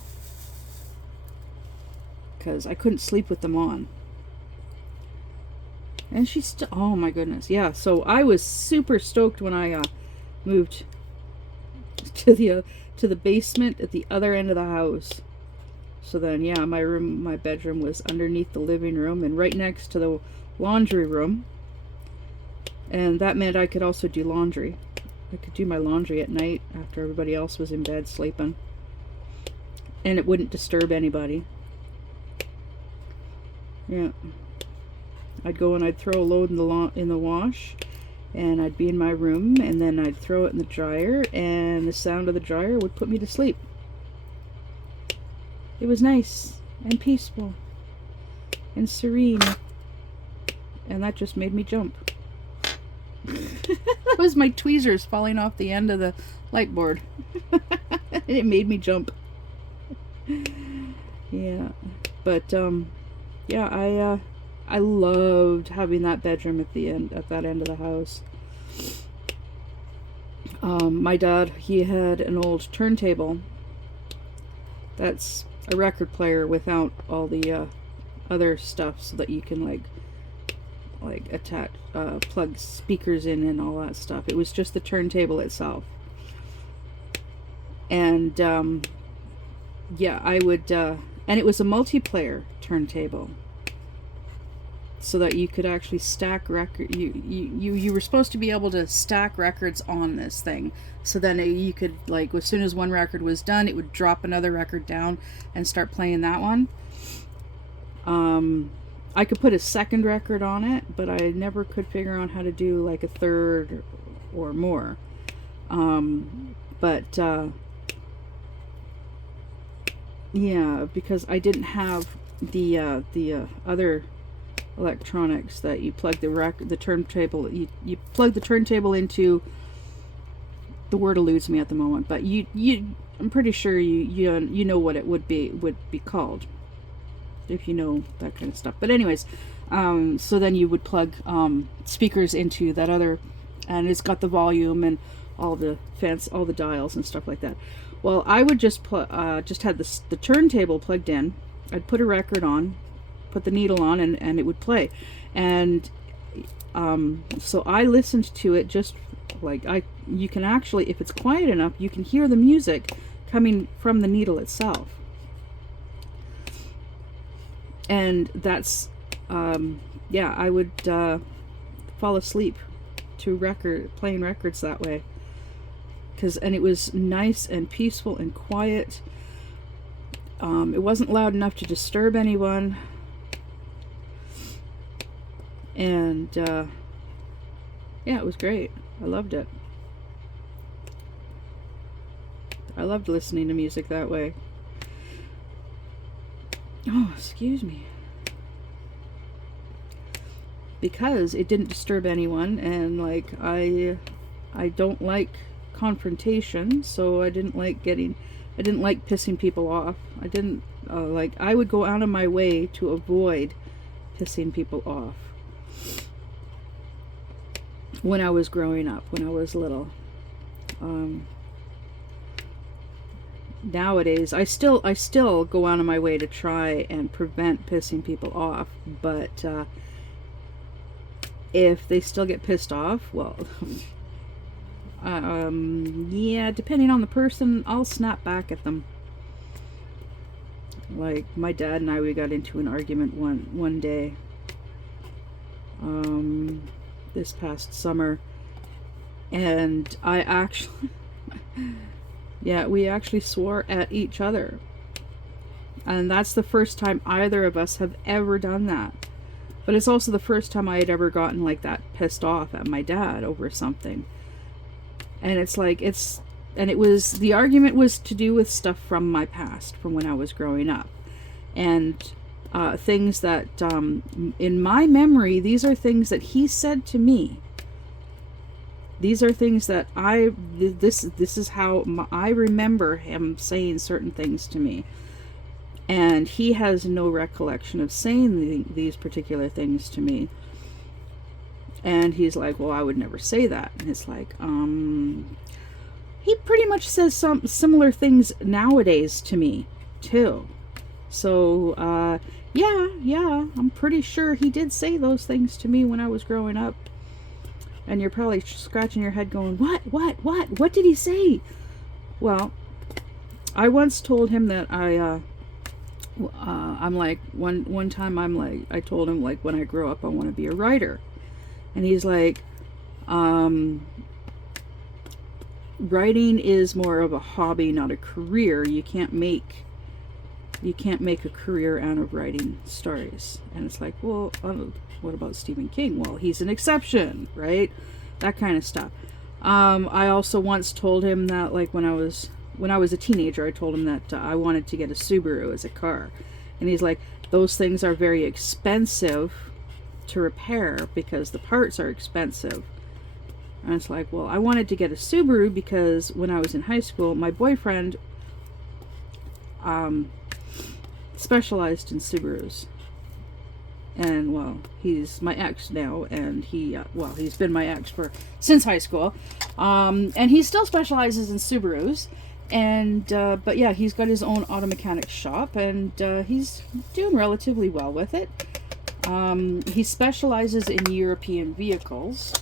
because I couldn't sleep with them on. And she still, oh my goodness, yeah. So I was super stoked when I moved to the basement at the other end of the house. So then, yeah, my bedroom was underneath the living room and right next to the laundry room. And that meant I could also do laundry. I could do my laundry at night after everybody else was in bed sleeping. And it wouldn't disturb anybody. Yeah. I'd go and I'd throw a load in the wash, and I'd be in my room, and then I'd throw it in the dryer, and the sound of the dryer would put me to sleep. It was nice and peaceful and serene, and that just made me jump. That was my tweezers falling off the end of the light board. It made me jump. Yeah, but yeah, I loved having that bedroom at that end of the house. My dad, he had an old turntable. That's a record player without all the other stuff so that you can like attach plug speakers in and all that stuff. It was just the turntable itself. And yeah, I would and it was a multiplayer turntable, so that you could actually stack record. You were supposed to be able to stack records on this thing, so then you could, like, as soon as one record was done, it would drop another record down and start playing that one. I could put a second record on it, but I never could figure out how to do like a third or more. But yeah, because I didn't have the other electronics that you plug the turntable. You plug the turntable into. The word eludes me at the moment, but I'm pretty sure you know what it would be called, if you know that kind of stuff. But anyways, so then you would plug speakers into that other, and it's got the volume and all the dials and stuff like that. Well, I would just had the turntable plugged in. I'd put a record on, put the needle on, and it would play. And so I listened to it just like you can actually, if it's quiet enough, you can hear the music coming from the needle itself. And that's yeah, I would fall asleep to playing records that way. And it was nice and peaceful and quiet. It wasn't loud enough to disturb anyone. And yeah, it was great. I loved it. I loved listening to music that way. Oh, excuse me. Because it didn't disturb anyone, and like I don't like confrontation, so I didn't like pissing people off. I didn't I would go out of my way to avoid pissing people off when I was growing up, when I was little. Nowadays I still go out of my way to try and prevent pissing people off, but if they still get pissed off, well, yeah, depending on the person, I'll snap back at them. Like my dad and we got into an argument one day this past summer, and I actually yeah, we actually swore at each other, and that's the first time either of us have ever done that. But it's also the first time I had ever gotten like that pissed off at my dad over something. And it's like, the argument was to do with stuff from my past, from when I was growing up. And things that, in my memory, these are things that he said to me. These are things that this is how I remember him saying certain things to me. And he has no recollection of saying these particular things to me. And he's like, well, I would never say that. And it's like, he pretty much says some similar things nowadays to me, too. So, yeah, I'm pretty sure he did say those things to me when I was growing up. And you're probably scratching your head going, what did he say? Well, I once told him that I'm like, one time I'm like, I told him, like, when I grow up I want to be a writer. And he's like, writing is more of a hobby, not a career. You can't make a career out of writing stories. And it's like, well, what about Stephen King? Well, he's an exception, right? That kind of stuff. I also once told him that, like, when I was a teenager, I told him that I wanted to get a Subaru as a car. And he's like, those things are very expensive to repair because the parts are expensive. And it's like, well, I wanted to get a Subaru because when I was in high school, my boyfriend specialized in Subarus. And, well, he's my ex now, and he's been my ex since high school. And he still specializes in Subarus, And but yeah, he's got his own auto mechanic shop, and he's doing relatively well with it. He specializes in European vehicles.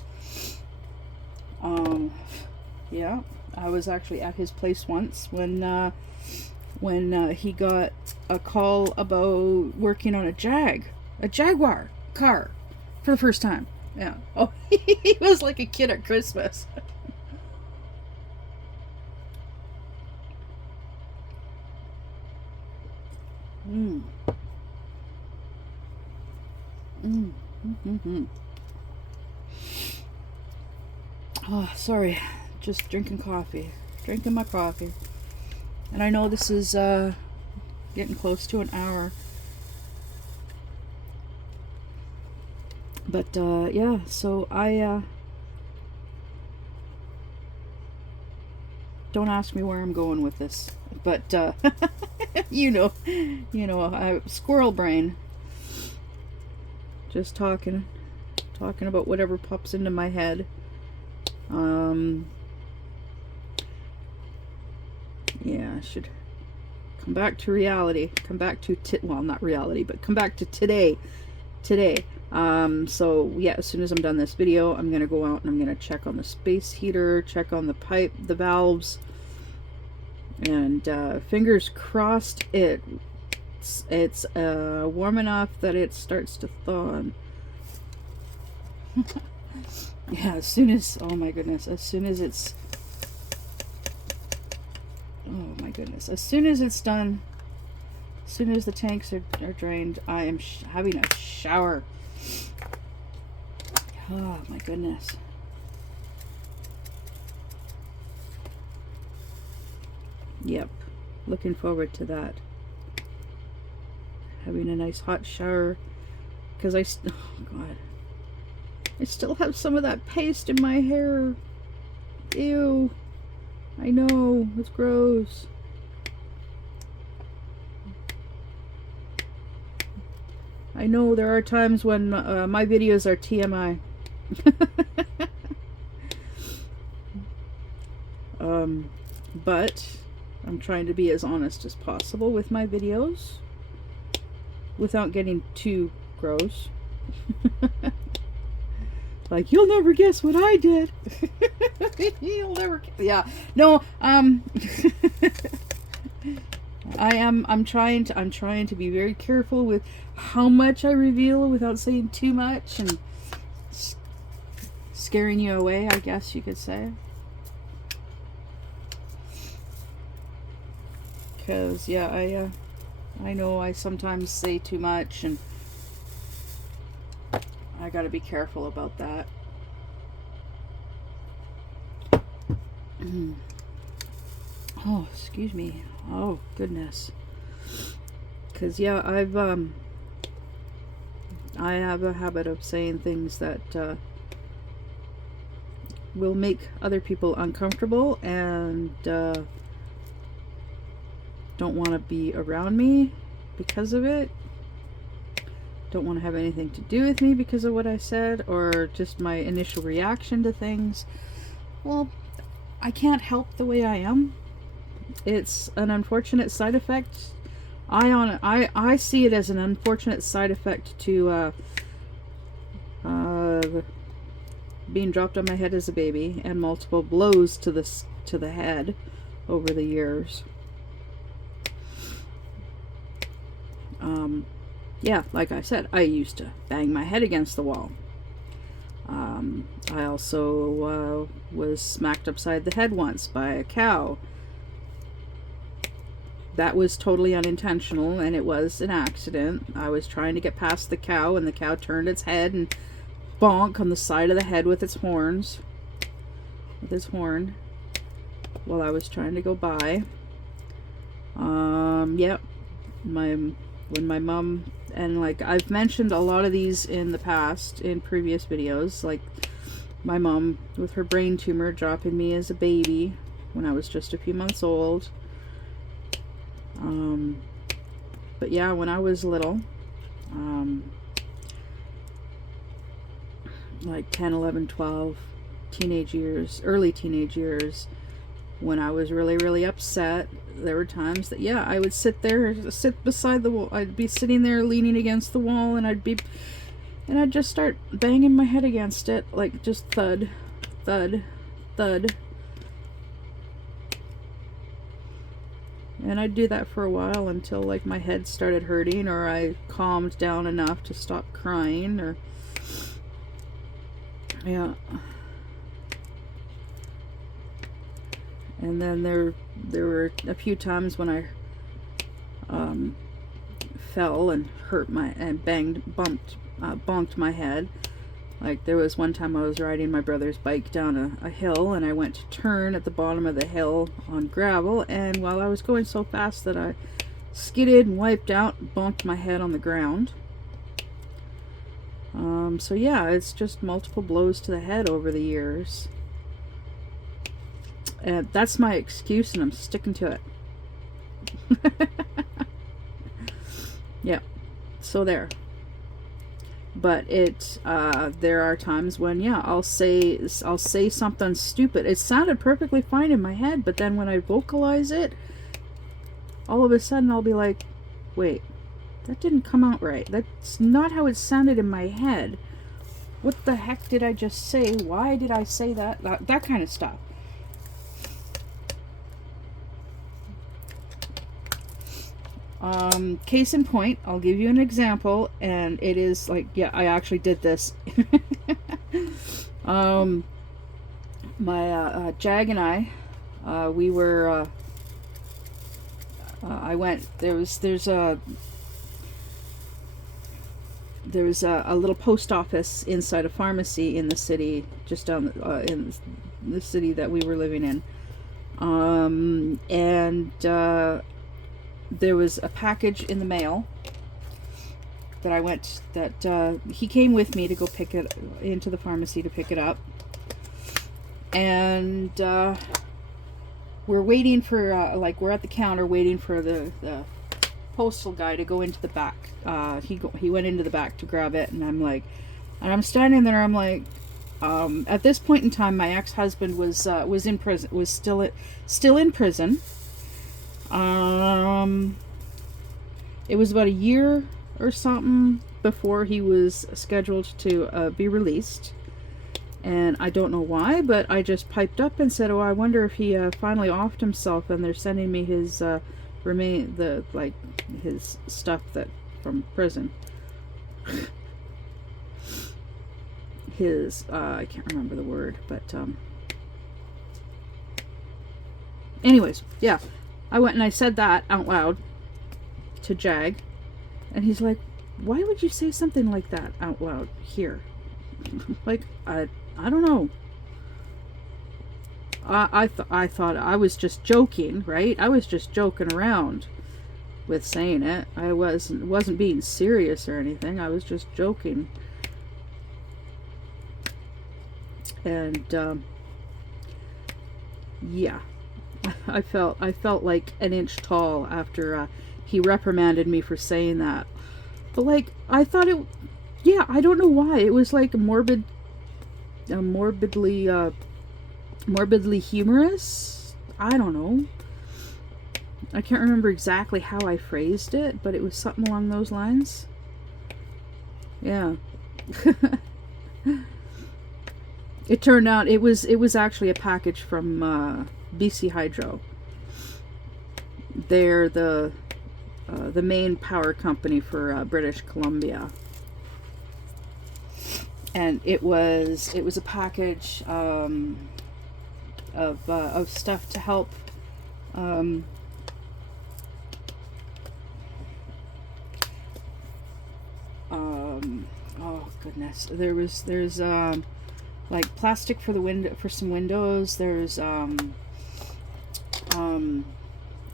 Yeah, I was actually at his place once when he got a call about working on a Jaguar car for the first time. Yeah. Oh, he was like a kid at Christmas. Mm. Mm. Mm-hmm. Oh, sorry. Just drinking coffee. Drinking my coffee. And I know this is getting close to an hour. But yeah, so I don't ask me where I'm going with this. But you know, I squirrel brain. Just talking about whatever pops into my head. Yeah, I should come back to reality. Come back to well, not reality, but come back to today. So yeah, as soon as I'm done this video, I'm gonna go out and I'm gonna check on the space heater, check on the pipe, the valves, and fingers crossed it's warm enough that it starts to thaw. Yeah, as soon as, oh my goodness, as soon as it's, oh my goodness, as soon as it's done, as soon as the tanks are drained, I am having a shower. Oh my goodness. Yep, looking forward to that. Having a nice hot shower, because oh god, I still have some of that paste in my hair. Ew. I know, it's gross. I know there are times when my videos are TMI. But I'm trying to be as honest as possible with my videos without getting too gross. Like, you'll never guess what I did. You'll never, yeah. No, I'm trying to be very careful with how much I reveal without saying too much and scaring you away, I guess you could say. Because yeah, I know I sometimes say too much, and I gotta be careful about that. Oh, excuse me. Oh, goodness. Because yeah, I have a habit of saying things that will make other people uncomfortable and don't want to be around me because of it. Don't want to have anything to do with me because of what I said, or just my initial reaction to things. Well, I can't help the way I am. It's an unfortunate side effect. I see it as an unfortunate side effect to being dropped on my head as a baby and multiple blows to the head over the years. Yeah, like I said, I used to bang my head against the wall. I also was smacked upside the head once by a cow. That was totally unintentional, and it was an accident. I was trying to get past the cow, and the cow turned its head and bonk on the side of the head with its horns. With his horn. While I was trying to go by. Yep. When my mom, and like I've mentioned a lot of these in the past, in previous videos, like my mom with her brain tumor dropping me as a baby when I was just a few months old. But yeah, when I was little, like 10, 11, 12, teenage years, early teenage years, when I was really, really upset, there were times that, yeah, I would sit beside the wall. I'd be sitting there leaning against the wall, and I'd just start banging my head against it, like just thud, thud, thud. And I'd do that for a while until like my head started hurting, or I calmed down enough to stop crying, or yeah. And then there were a few times when I fell and bonked my head. Like there was one time I was riding my brother's bike down a hill, and I went to turn at the bottom of the hill on gravel, and while I was going so fast that I skidded and wiped out and bonked my head on the ground. So yeah, it's just multiple blows to the head over the years. And that's my excuse, and I'm sticking to it. Yeah, so there. But there are times when, yeah, I'll say something stupid. It sounded perfectly fine in my head, but then when I vocalize it, all of a sudden I'll be like, wait, that didn't come out right. That's not how it sounded in my head. What the heck did I just say? Why did I say that? That kind of stuff. Case in point, I'll give you an example, and it is like, yeah, I actually did this. My Jag and I, we were, I went, there's a little post office inside a pharmacy in the city, just down in the city that we were living in, and there was a package in the mail that he came with me to go pick it into the pharmacy to pick it up, and we're waiting for we're at the counter waiting for the postal guy to go into the back. He went into the back to grab it, and I'm standing there. I'm like, at this point in time, my ex-husband was in prison, was still in prison. It was about a year or something before he was scheduled to be released, and I don't know why, but I just piped up and said, "Oh, I wonder if he finally offed himself, and they're sending me his his stuff that from prison." His I can't remember the word, but anyways, yeah. I went and I said that out loud to Jag, and he's like, "Why would you say something like that out loud here?" Like, I don't know. I thought I was just joking, right? I was just joking around with saying it. I wasn't being serious or anything. I was just joking. And yeah. I felt like an inch tall after he reprimanded me for saying that. But like, I thought it, yeah, I don't know why. It was like morbidly humorous. I don't know. I can't remember exactly how I phrased it, but it was something along those lines. Yeah. It turned out it was actually a package from BC Hydro. They're the main power company for British Columbia, and it was a package of stuff to help oh goodness, there's like plastic for the window, for some windows. There's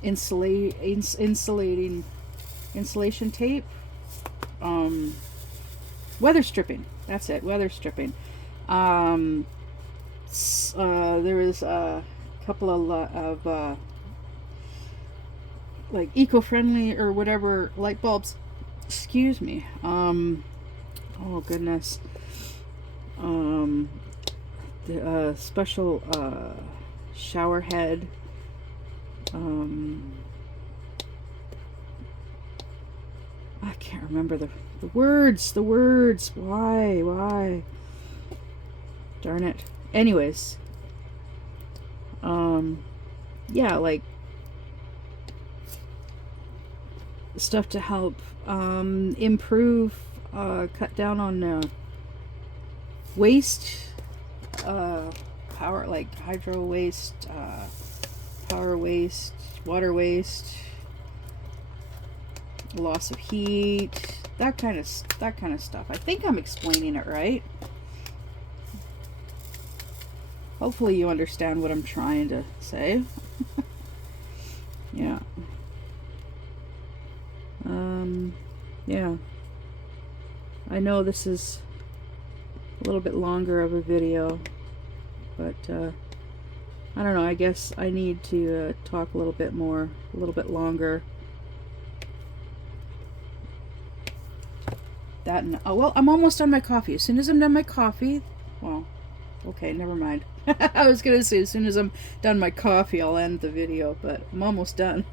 insulation tape, weather stripping. That's it, weather stripping. There was a couple of like eco-friendly or whatever light bulbs. Excuse me. Oh goodness. The special shower head. I can't remember the words. Why? Darn it. Anyways. Yeah, like stuff to help improve, cut down on waste, power, like hydro waste, power waste, water waste, loss of heat, that kind of stuff. I think I'm explaining it right. Hopefully you understand what I'm trying to say. Yeah. Yeah. I know this is a little bit longer of a video, but I don't know, I guess I need to talk a little bit more, a little bit longer. That and, oh well, I'm almost done my coffee. As soon as I'm done my coffee, well, okay, never mind. I was gonna say as soon as I'm done my coffee I'll end the video, but I'm almost done.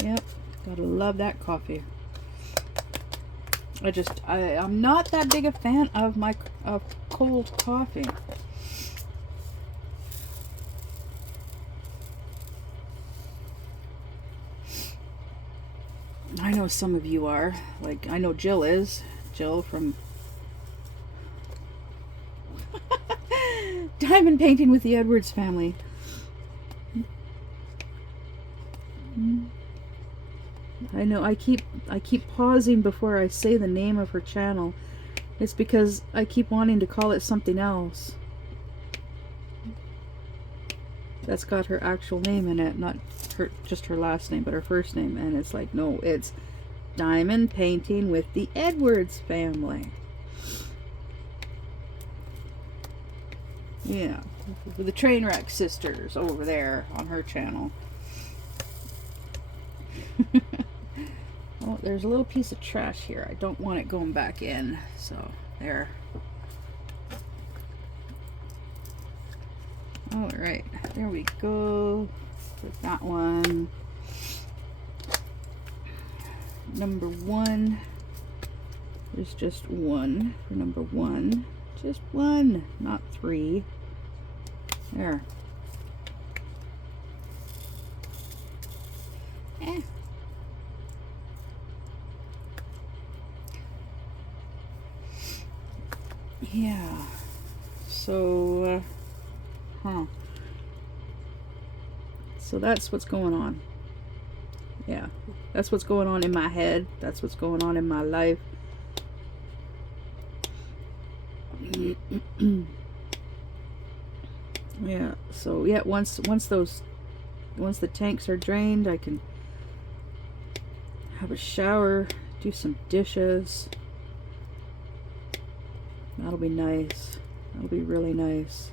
Yep, gotta love that coffee. I'm not that big a fan of cold coffee. I know some of you are. Like, I know Jill is. Jill from Diamond Painting with the Edwards family. I know, I keep pausing before I say the name of her channel. It's because I keep wanting to call it something else that's got her actual name in it, not just her last name, but her first name. And it's like, no, it's Diamond Painting with the Edwards family. Yeah, with the Trainwreck sisters over there on her channel. Oh, there's a little piece of trash here. I don't want it going back in, so there. All right, there we go. Put that one. Number 1. There's just 1 for number 1. Just 1, not 3. There. Yeah. So, so that's what's going on. Yeah, that's what's going on in my head. That's what's going on in my life. Yeah, so yeah, once the tanks are drained, I can have a shower, do some dishes. That'll be nice. That'll be really nice.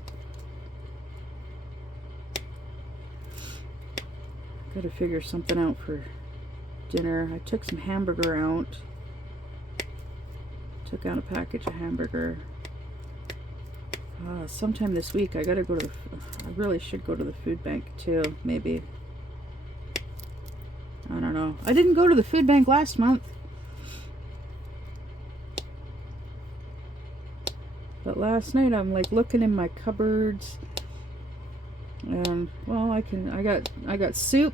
Gotta figure something out for dinner. I took some hamburger out. Took out a package of hamburger. Sometime this week I gotta go to I really should go to the food bank too, maybe. I don't know. I didn't go to the food bank last month. But last night I'm like looking in my cupboards, and well, I got soup,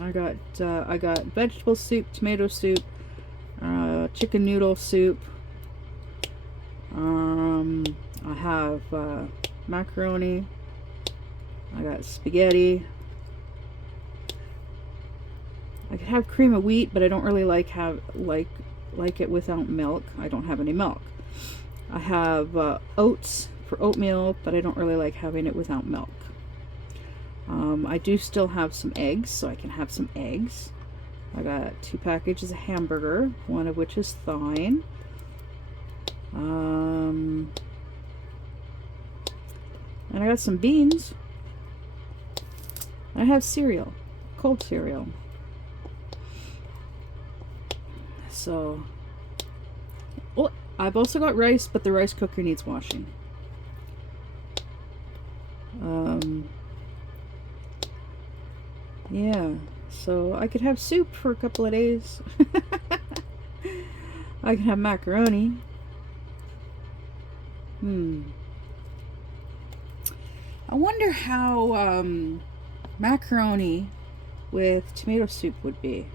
I got vegetable soup, tomato soup, chicken noodle soup. I have macaroni. I got spaghetti. I could have cream of wheat, but I don't really like it without milk. I don't have any milk. I have oats for oatmeal, but I don't really like having it without milk. I do still have some eggs, so I can have some eggs. I got 2 packages of hamburger, one of which is thawing. And I got some beans. I have cereal, cold cereal. So, oh, I've also got rice, but the rice cooker needs washing. Yeah, so I could have soup for a couple of days. I can have macaroni. I wonder how macaroni with tomato soup would be.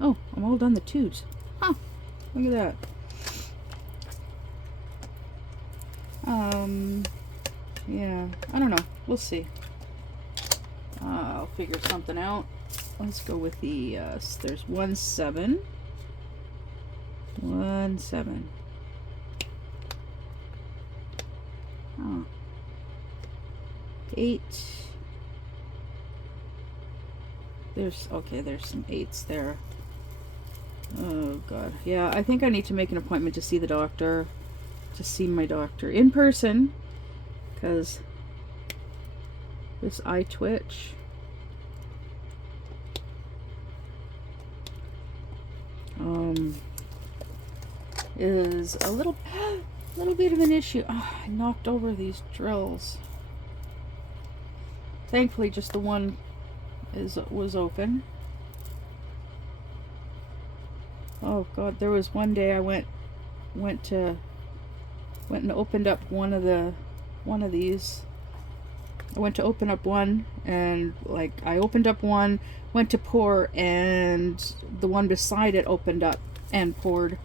Oh, I'm all done the tubes. Huh, look at that. Yeah, I don't know. We'll see. I'll figure something out. Let's go with the, there's 1 7. 1 7. Oh. 8. There's, okay, there's some 8s there. Oh, God. Yeah, I think I need to make an appointment to see the doctor. To see my doctor in person. Because this eye twitch is a little bit of an issue. Oh, I knocked over these drills. Thankfully, just the one was open. Oh God, there was one day I went and opened up one of these. I went to open up one, and like I opened up one, went to pour, and the one beside it opened up and poured.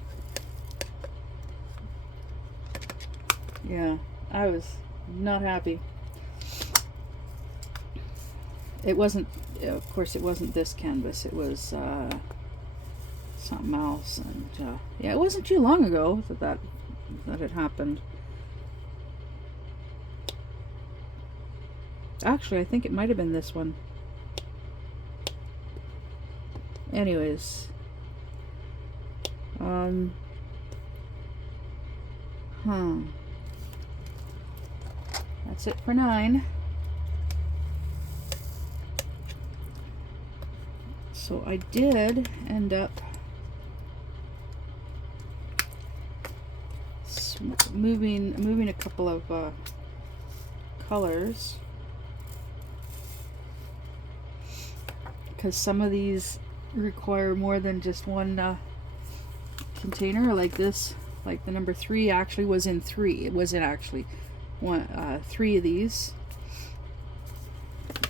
Yeah, I was not happy. It wasn't, of course, it wasn't this canvas. It was something else, and yeah, it wasn't too long ago that had happened. Actually, I think it might have been this one. Anyways, that's it for 9. So I did end up moving a couple of colors, because some of these require more than just one container. Like this, like the number 3 actually was in 3. It wasn't actually 3 of these.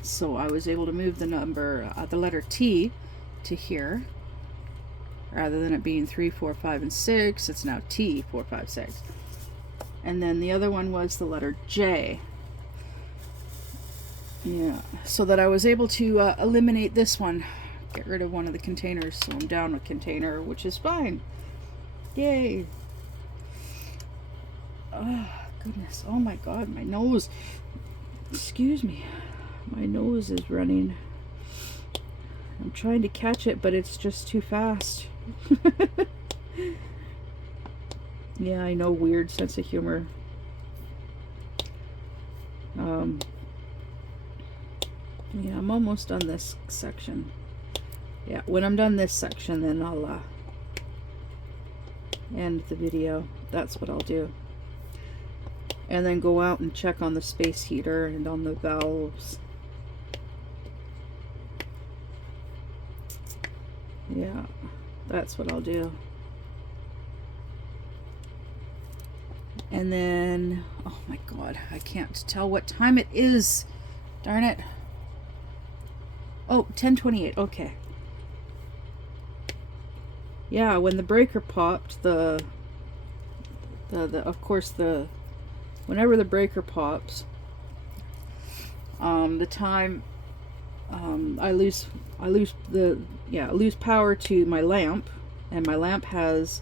So I was able to move the number, the letter T to here. Rather than it being 3, 4, 5, and 6, it's now T, 4, 5, 6. And then the other one was the letter J. Yeah, so that I was able to eliminate this one. Get rid of one of the containers, so I'm down a container, which is fine. Yay! Oh, goodness. Oh my God, my nose. Excuse me. My nose is running. I'm trying to catch it, but it's just too fast. Yeah, I know, weird sense of humor. Yeah, I'm almost done this section. Yeah, when I'm done this section, then I'll end the video. That's what I'll do. And then go out and check on the space heater and on the valves. Yeah, that's what I'll do. And then, oh my God, I can't tell what time it is. Darn it. Oh, 10:28. Okay. Yeah, when the breaker popped, of course, whenever the breaker pops, the time, I lose power to my lamp, and my lamp has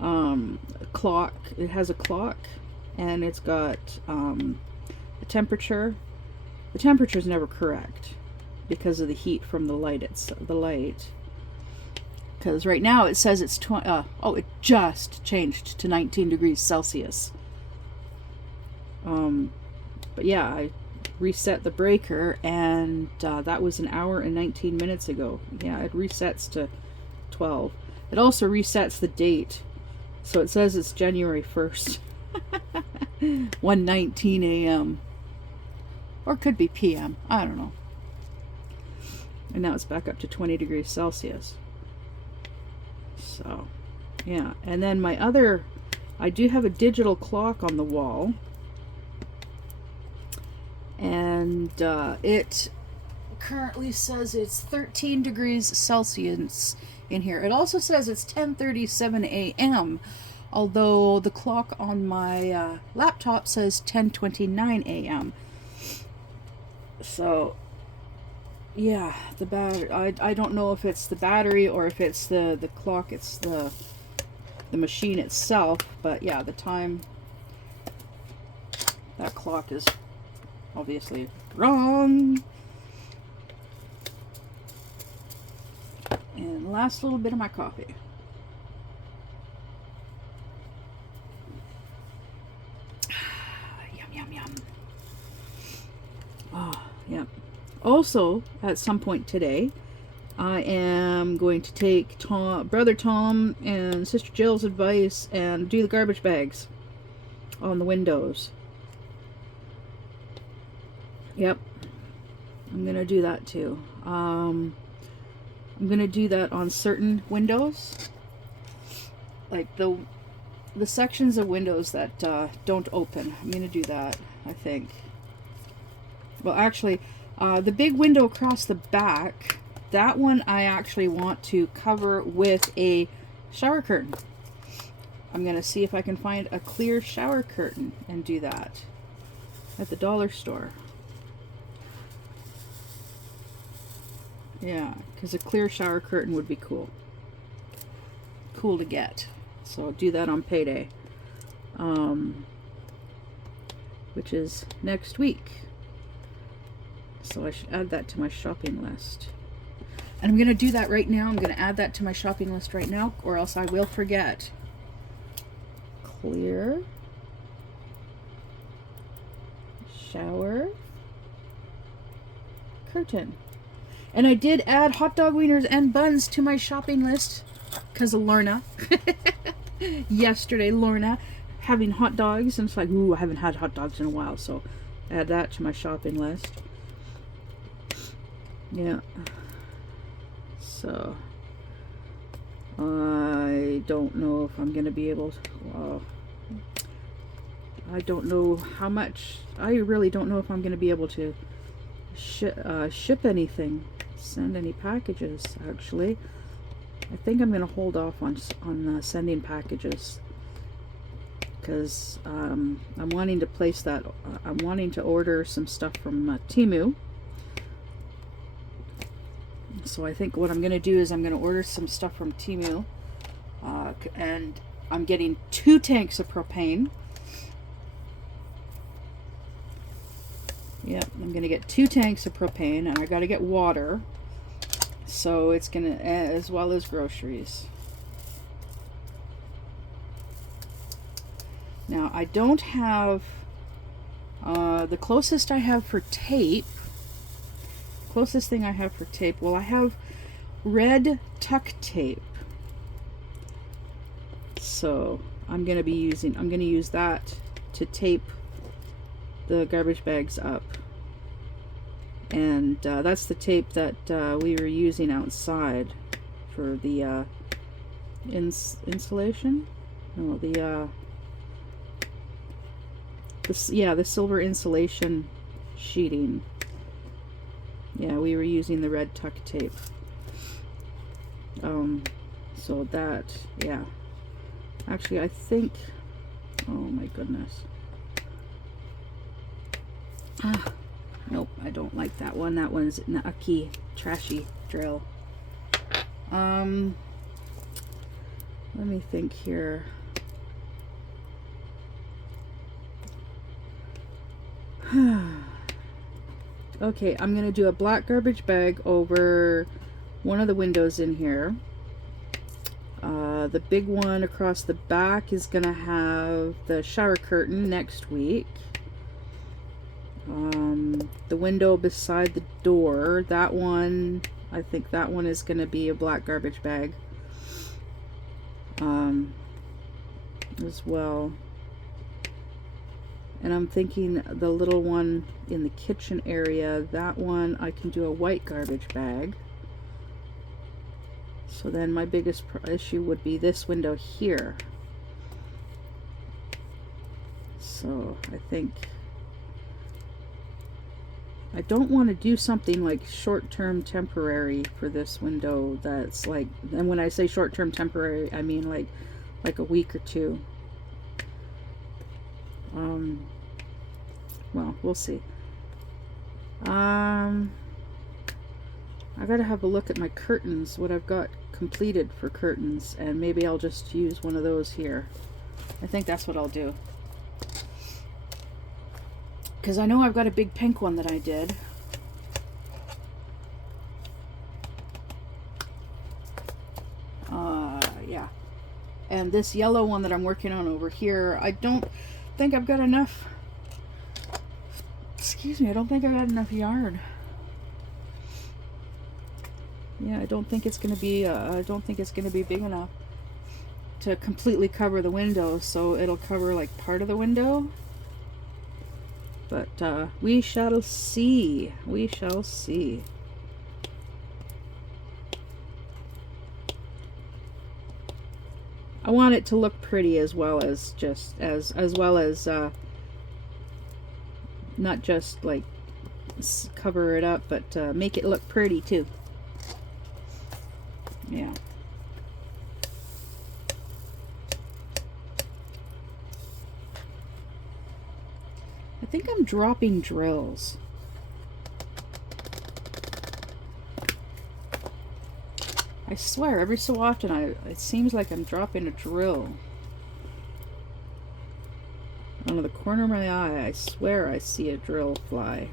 a clock. It has a clock, and it's got a temperature. The temperature is never correct because of the heat from the light. Because right now it says it's it just changed to 19 degrees Celsius. But yeah, reset the breaker, and that was an hour and 19 minutes ago. Yeah, it resets to 12. It also resets the date, so it says it's January 1st. 1:19 a.m. or could be p.m. I don't know. And now it's back up to 20 degrees Celsius. So yeah, and then my other, I do have a digital clock on the wall, and it currently says it's 13 degrees Celsius in here. It also says it's 10:37 a.m., although the clock on my laptop says 10:29 a.m. So yeah, the battery, I don't know if it's the battery or if it's the clock, it's the machine itself, but yeah, the time, that clock is obviously wrong. And last little bit of my coffee. Yum, yum, yum. Oh, yeah. Also, at some point today, I am going to take Brother Tom and Sister Jill's advice and do the garbage bags on the windows. Yep. I'm going to do that too. I'm going to do that on certain windows. Like the sections of windows that don't open. I'm going to do that, I think. Well, actually, the big window across the back, that one I actually want to cover with a shower curtain. I'm going to see if I can find a clear shower curtain and do that at the dollar store. Yeah, because a clear shower curtain would be cool. Cool to get. So I'll do that on payday, which is next week. So I should add that to my shopping list. And I'm going to do that right now. I'm going to add that to my shopping list right now, or else I will forget. Clear shower curtain. And I did add hot dog wieners and buns to my shopping list because of Lorna. Yesterday, Lorna having hot dogs, and it's like, ooh, I haven't had hot dogs in a while, so add that to my shopping list. Yeah. So I don't know if I'm going to be able to, I don't know how much, I really don't know if I'm going to be able to ship anything, send any packages, actually. I think I'm going to hold off on sending packages, because I'm wanting to place that, I'm wanting to order some stuff from Temu. So I think what I'm going to do is I'm going to order some stuff from Temu, and I'm getting 2 tanks of propane. Yep, I'm going to get 2 tanks of propane, and I got to get water. So it's going to, as well as groceries. Now I don't have, the closest I have for tape, closest thing I have for tape, well, I have red tuck tape. So I'm going to use that to tape the garbage bags up. And that's the tape that we were using outside for the insulation. No, the silver insulation sheeting. Yeah, we were using the red tuck tape. So that, yeah. Actually, I think, oh my goodness. Nope, I don't like that one. That one's a trashy drill. Let me think here. Okay, I'm going to do a black garbage bag over one of the windows in here. The big one across the back is going to have the shower curtain next week. The window beside the door, that one, I think that one is going to be a black garbage bag as well. And I'm thinking the little one in the kitchen area, that one I can do a white garbage bag. So then my biggest issue would be this window here. So I think I don't want to do something like short-term temporary for this window that's like, and when I say short-term temporary, I mean like a week or two. Well, we'll see. I gotta have a look at my curtains, what I've got completed for curtains, and maybe I'll just use one of those here. I think that's what I'll do. Because I know I've got a big pink one that I did. Yeah. And this yellow one that I'm working on over here, I don't think I've got enough. Excuse me, I don't think I've got enough yarn. Yeah, I don't think it's gonna be. I don't think it's gonna be big enough to completely cover the window. So it'll cover like part of the window. But we shall see. We shall see. I want it to look pretty as well as just as well as not just like cover it up, but make it look pretty too. Yeah. I think I'm dropping drills. I swear, every so often it seems like I'm dropping a drill. Out of the corner of my eye, I swear I see a drill fly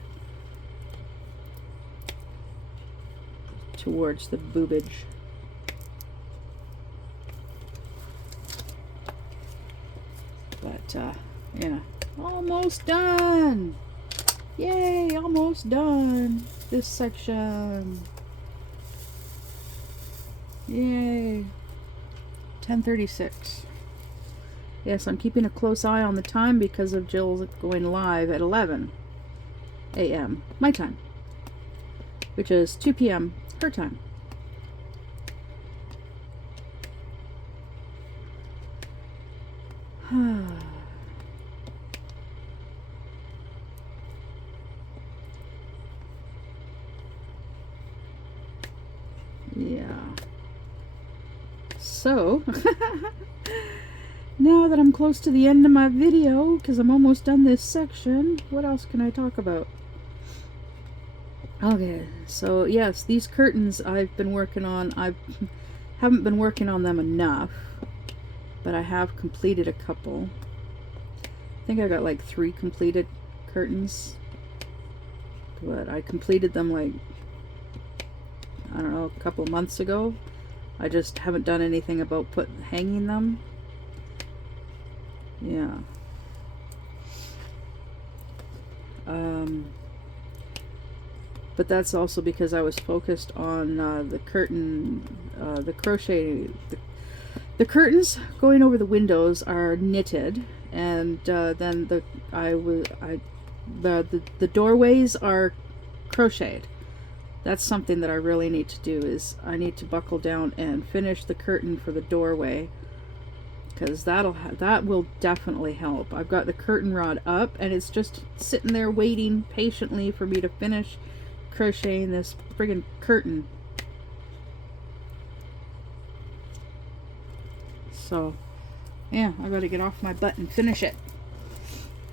towards the boobage. But, yeah. Almost done! Yay, almost done! This section. Yay. 10:36. Yes, I'm keeping a close eye on the time because of Jill going live at 11 a.m. my time, which is 2 p.m. her time. Yeah. So, now that I'm close to the end of my video, because I'm almost done this section, what else can I talk about? Okay, so yes, these curtains I've been working on. I haven't been working on them enough, but I have completed a couple. I think I got like 3 completed curtains, but I completed them like, I don't know, a couple of months ago. I just haven't done anything about hanging them. Yeah. But that's also because I was focused on the curtain, the crochet. The curtains going over the windows are knitted, and then the doorways are crocheted. That's something that I really need to do, is I need to buckle down and finish the curtain for the doorway, because that will definitely help. I've got the curtain rod up and it's just sitting there waiting patiently for me to finish crocheting this friggin' curtain. So yeah, I gotta get off my butt and finish it.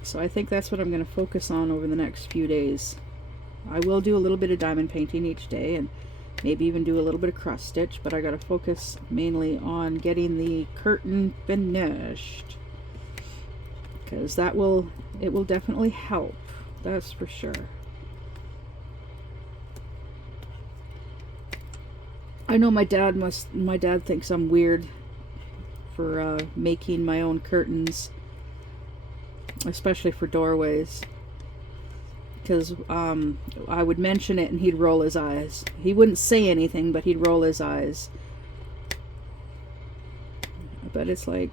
So I think that's what I'm gonna focus on over the next few days. I will do a little bit of diamond painting each day, and maybe even do a little bit of cross stitch, but I gotta focus mainly on getting the curtain finished, because it will definitely help, that's for sure. I know my dad thinks I'm weird for making my own curtains, especially for doorways. because I would mention it and he'd roll his eyes. He wouldn't say anything, but he'd roll his eyes. But it's like,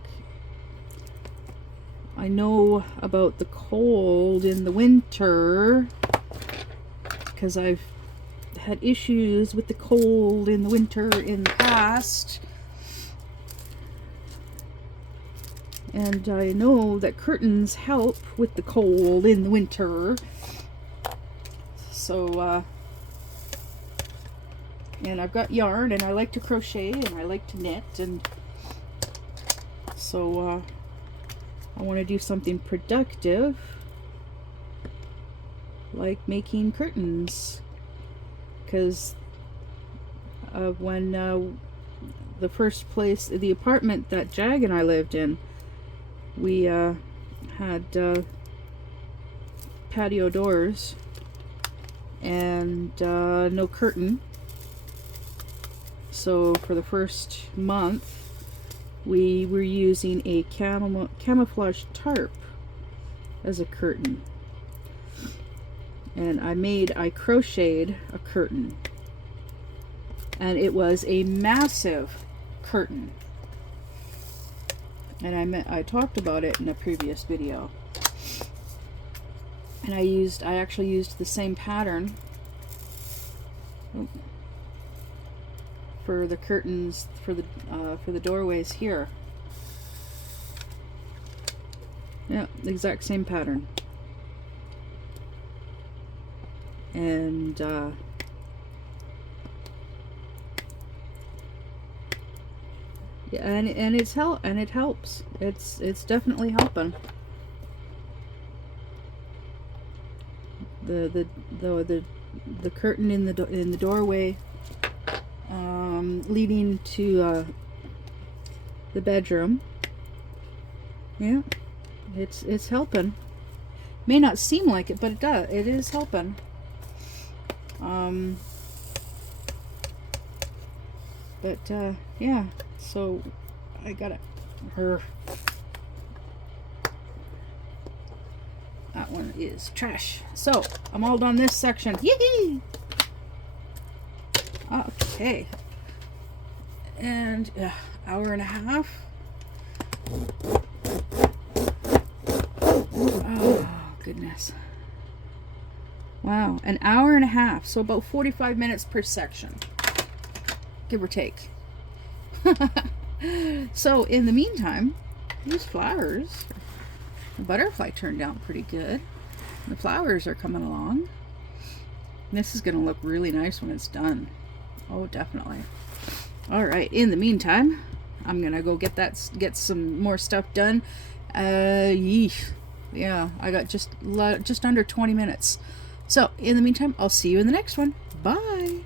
I know about the cold in the winter because I've had issues with the cold in the winter in the past. And I know that curtains help with the cold in the winter. So, and I've got yarn, and I like to crochet, and I like to knit, and so I want to do something productive, like making curtains. Because when the first place, the apartment that Jag and I lived in, we had patio doors and no curtain. So for the first month, we were using a camouflage tarp as a curtain. And I crocheted a curtain. And it was a massive curtain. And I talked about it in a previous video. And I actually used the same pattern for the curtains for the doorways here. Yeah, the exact same pattern. And yeah, and it helps. It's definitely helping. The curtain in the doorway leading to the bedroom. Yeah, it's helping. May not seem like it, but it does. It is helping. Yeah, so I got her. That one is trash. So I'm all done this section. Yee! Okay. And hour and a half. Oh, goodness. Wow, an hour and a half. So about 45 minutes per section, give or take. So in the meantime, these flowers, the butterfly turned out pretty good. The flowers are coming along. This is going to look really nice when it's done. Oh, definitely. All right. In the meantime, I'm going to go get some more stuff done. Yeah, I got just under 20 minutes. So in the meantime, I'll see you in the next one. Bye.